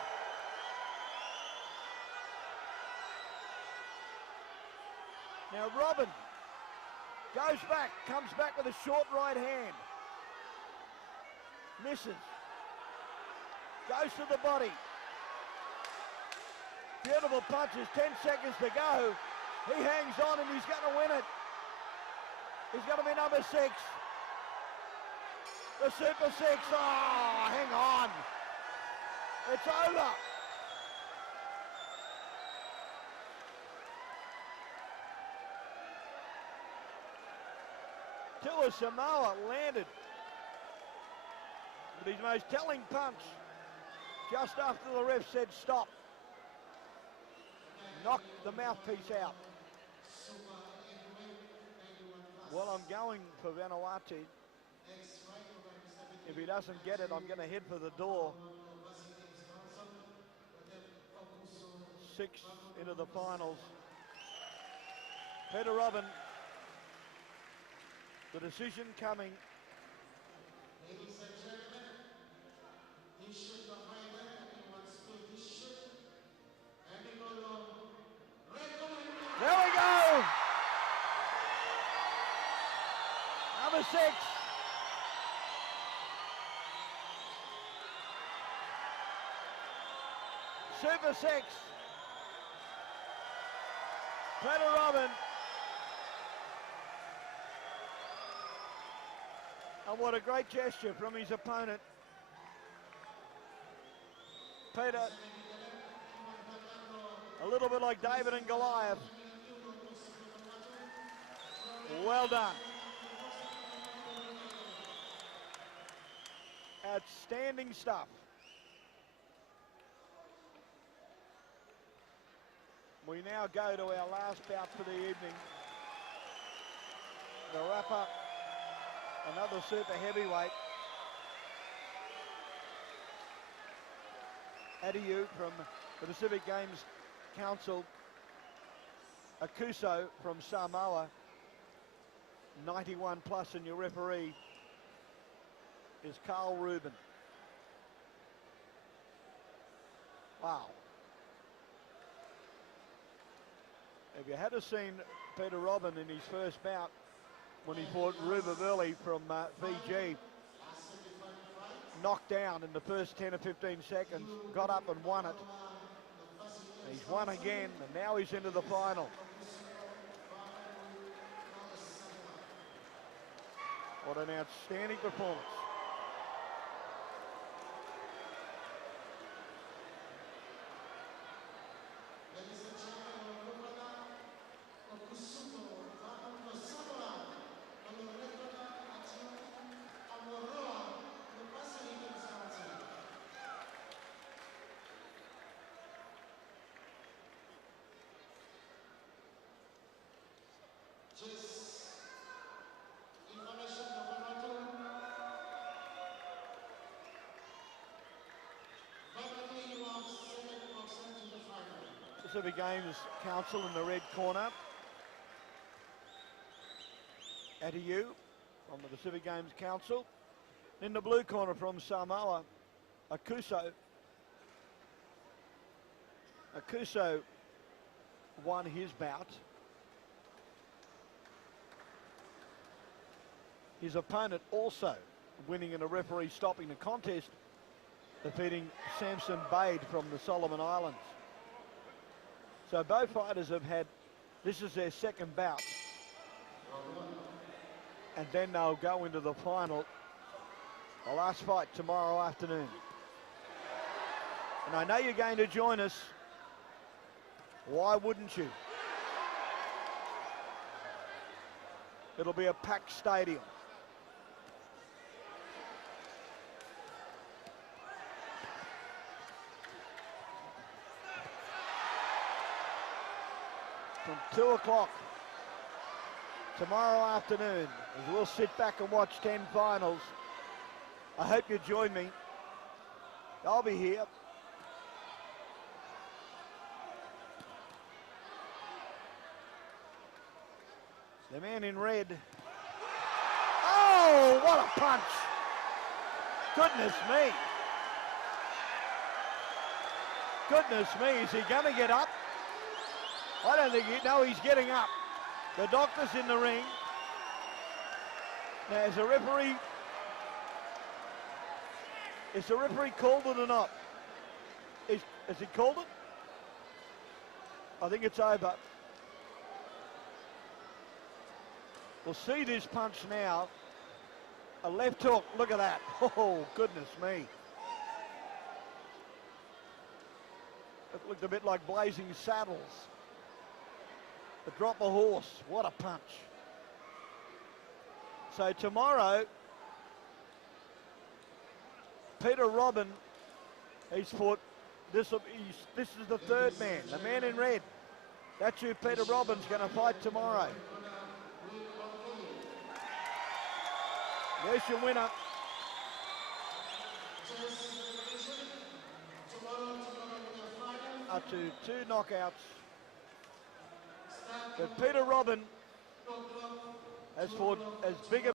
Now Robin goes back, comes back with a short right hand. Misses. Goes to the body. Beautiful punches, 10 seconds to go. He hangs on and he's going to win it. He's going to be number 6. The Super 6, oh, hang on. It's over. Samoa landed with his most telling punch just after the ref said stop. Knocked the mouthpiece out. Well, I'm going for Vanuatu. If he doesn't get it, I'm going to head for the door. 6 into the finals. Peter Robin, the decision coming. Ladies and gentlemen, he should behind them, everyone still he should. And we go long. There we go! Number 6. Super 6. Peter Robin. And what a great gesture from his opponent. Peter, a little bit like David and Goliath. Well done. Outstanding stuff. We now go to our last bout for the evening. The wrap-up, another super heavyweight. Adiu from the Pacific Games Council. Akuso from Samoa. 91 plus, and your referee is Carl Rubin. Wow. If you had seen Peter Robin in his first bout when he fought Ruba Burley from Fiji, knocked down in the first 10 or 15 seconds, got up and won it. He's won again, and now he's into the final. What an outstanding performance. Pacific Games Council in the red corner. Adiu from the Pacific Games Council. In the blue corner from Samoa, Akuso. Akuso won his bout. His opponent also winning in a referee stopping the contest, defeating Samson Bade from the Solomon Islands. So both fighters have had, this is their second bout. And then they'll go into the final, the last fight tomorrow afternoon. And I know you're going to join us. Why wouldn't you? It'll be a packed stadium. From 2 o'clock tomorrow afternoon, as we'll sit back and watch 10 finals. I hope you join me. I'll be here. The man in red. Oh, what a punch. Goodness me. Goodness me, is he going to get up? I don't think no, he's getting up. The doctor's in the ring. Now, is the referee called it or not? Has he called it? I think it's over. We'll see this punch now. A left hook, look at that. Oh, goodness me. It looked a bit like Blazing Saddles. The drop a horse, what a punch. So tomorrow, Peter Robin, he's fought, this is the third man, the man in red. That's who Peter Robin's going to fight tomorrow. There's your winner. Up to 2 knockouts. But Peter Robin has fought as big a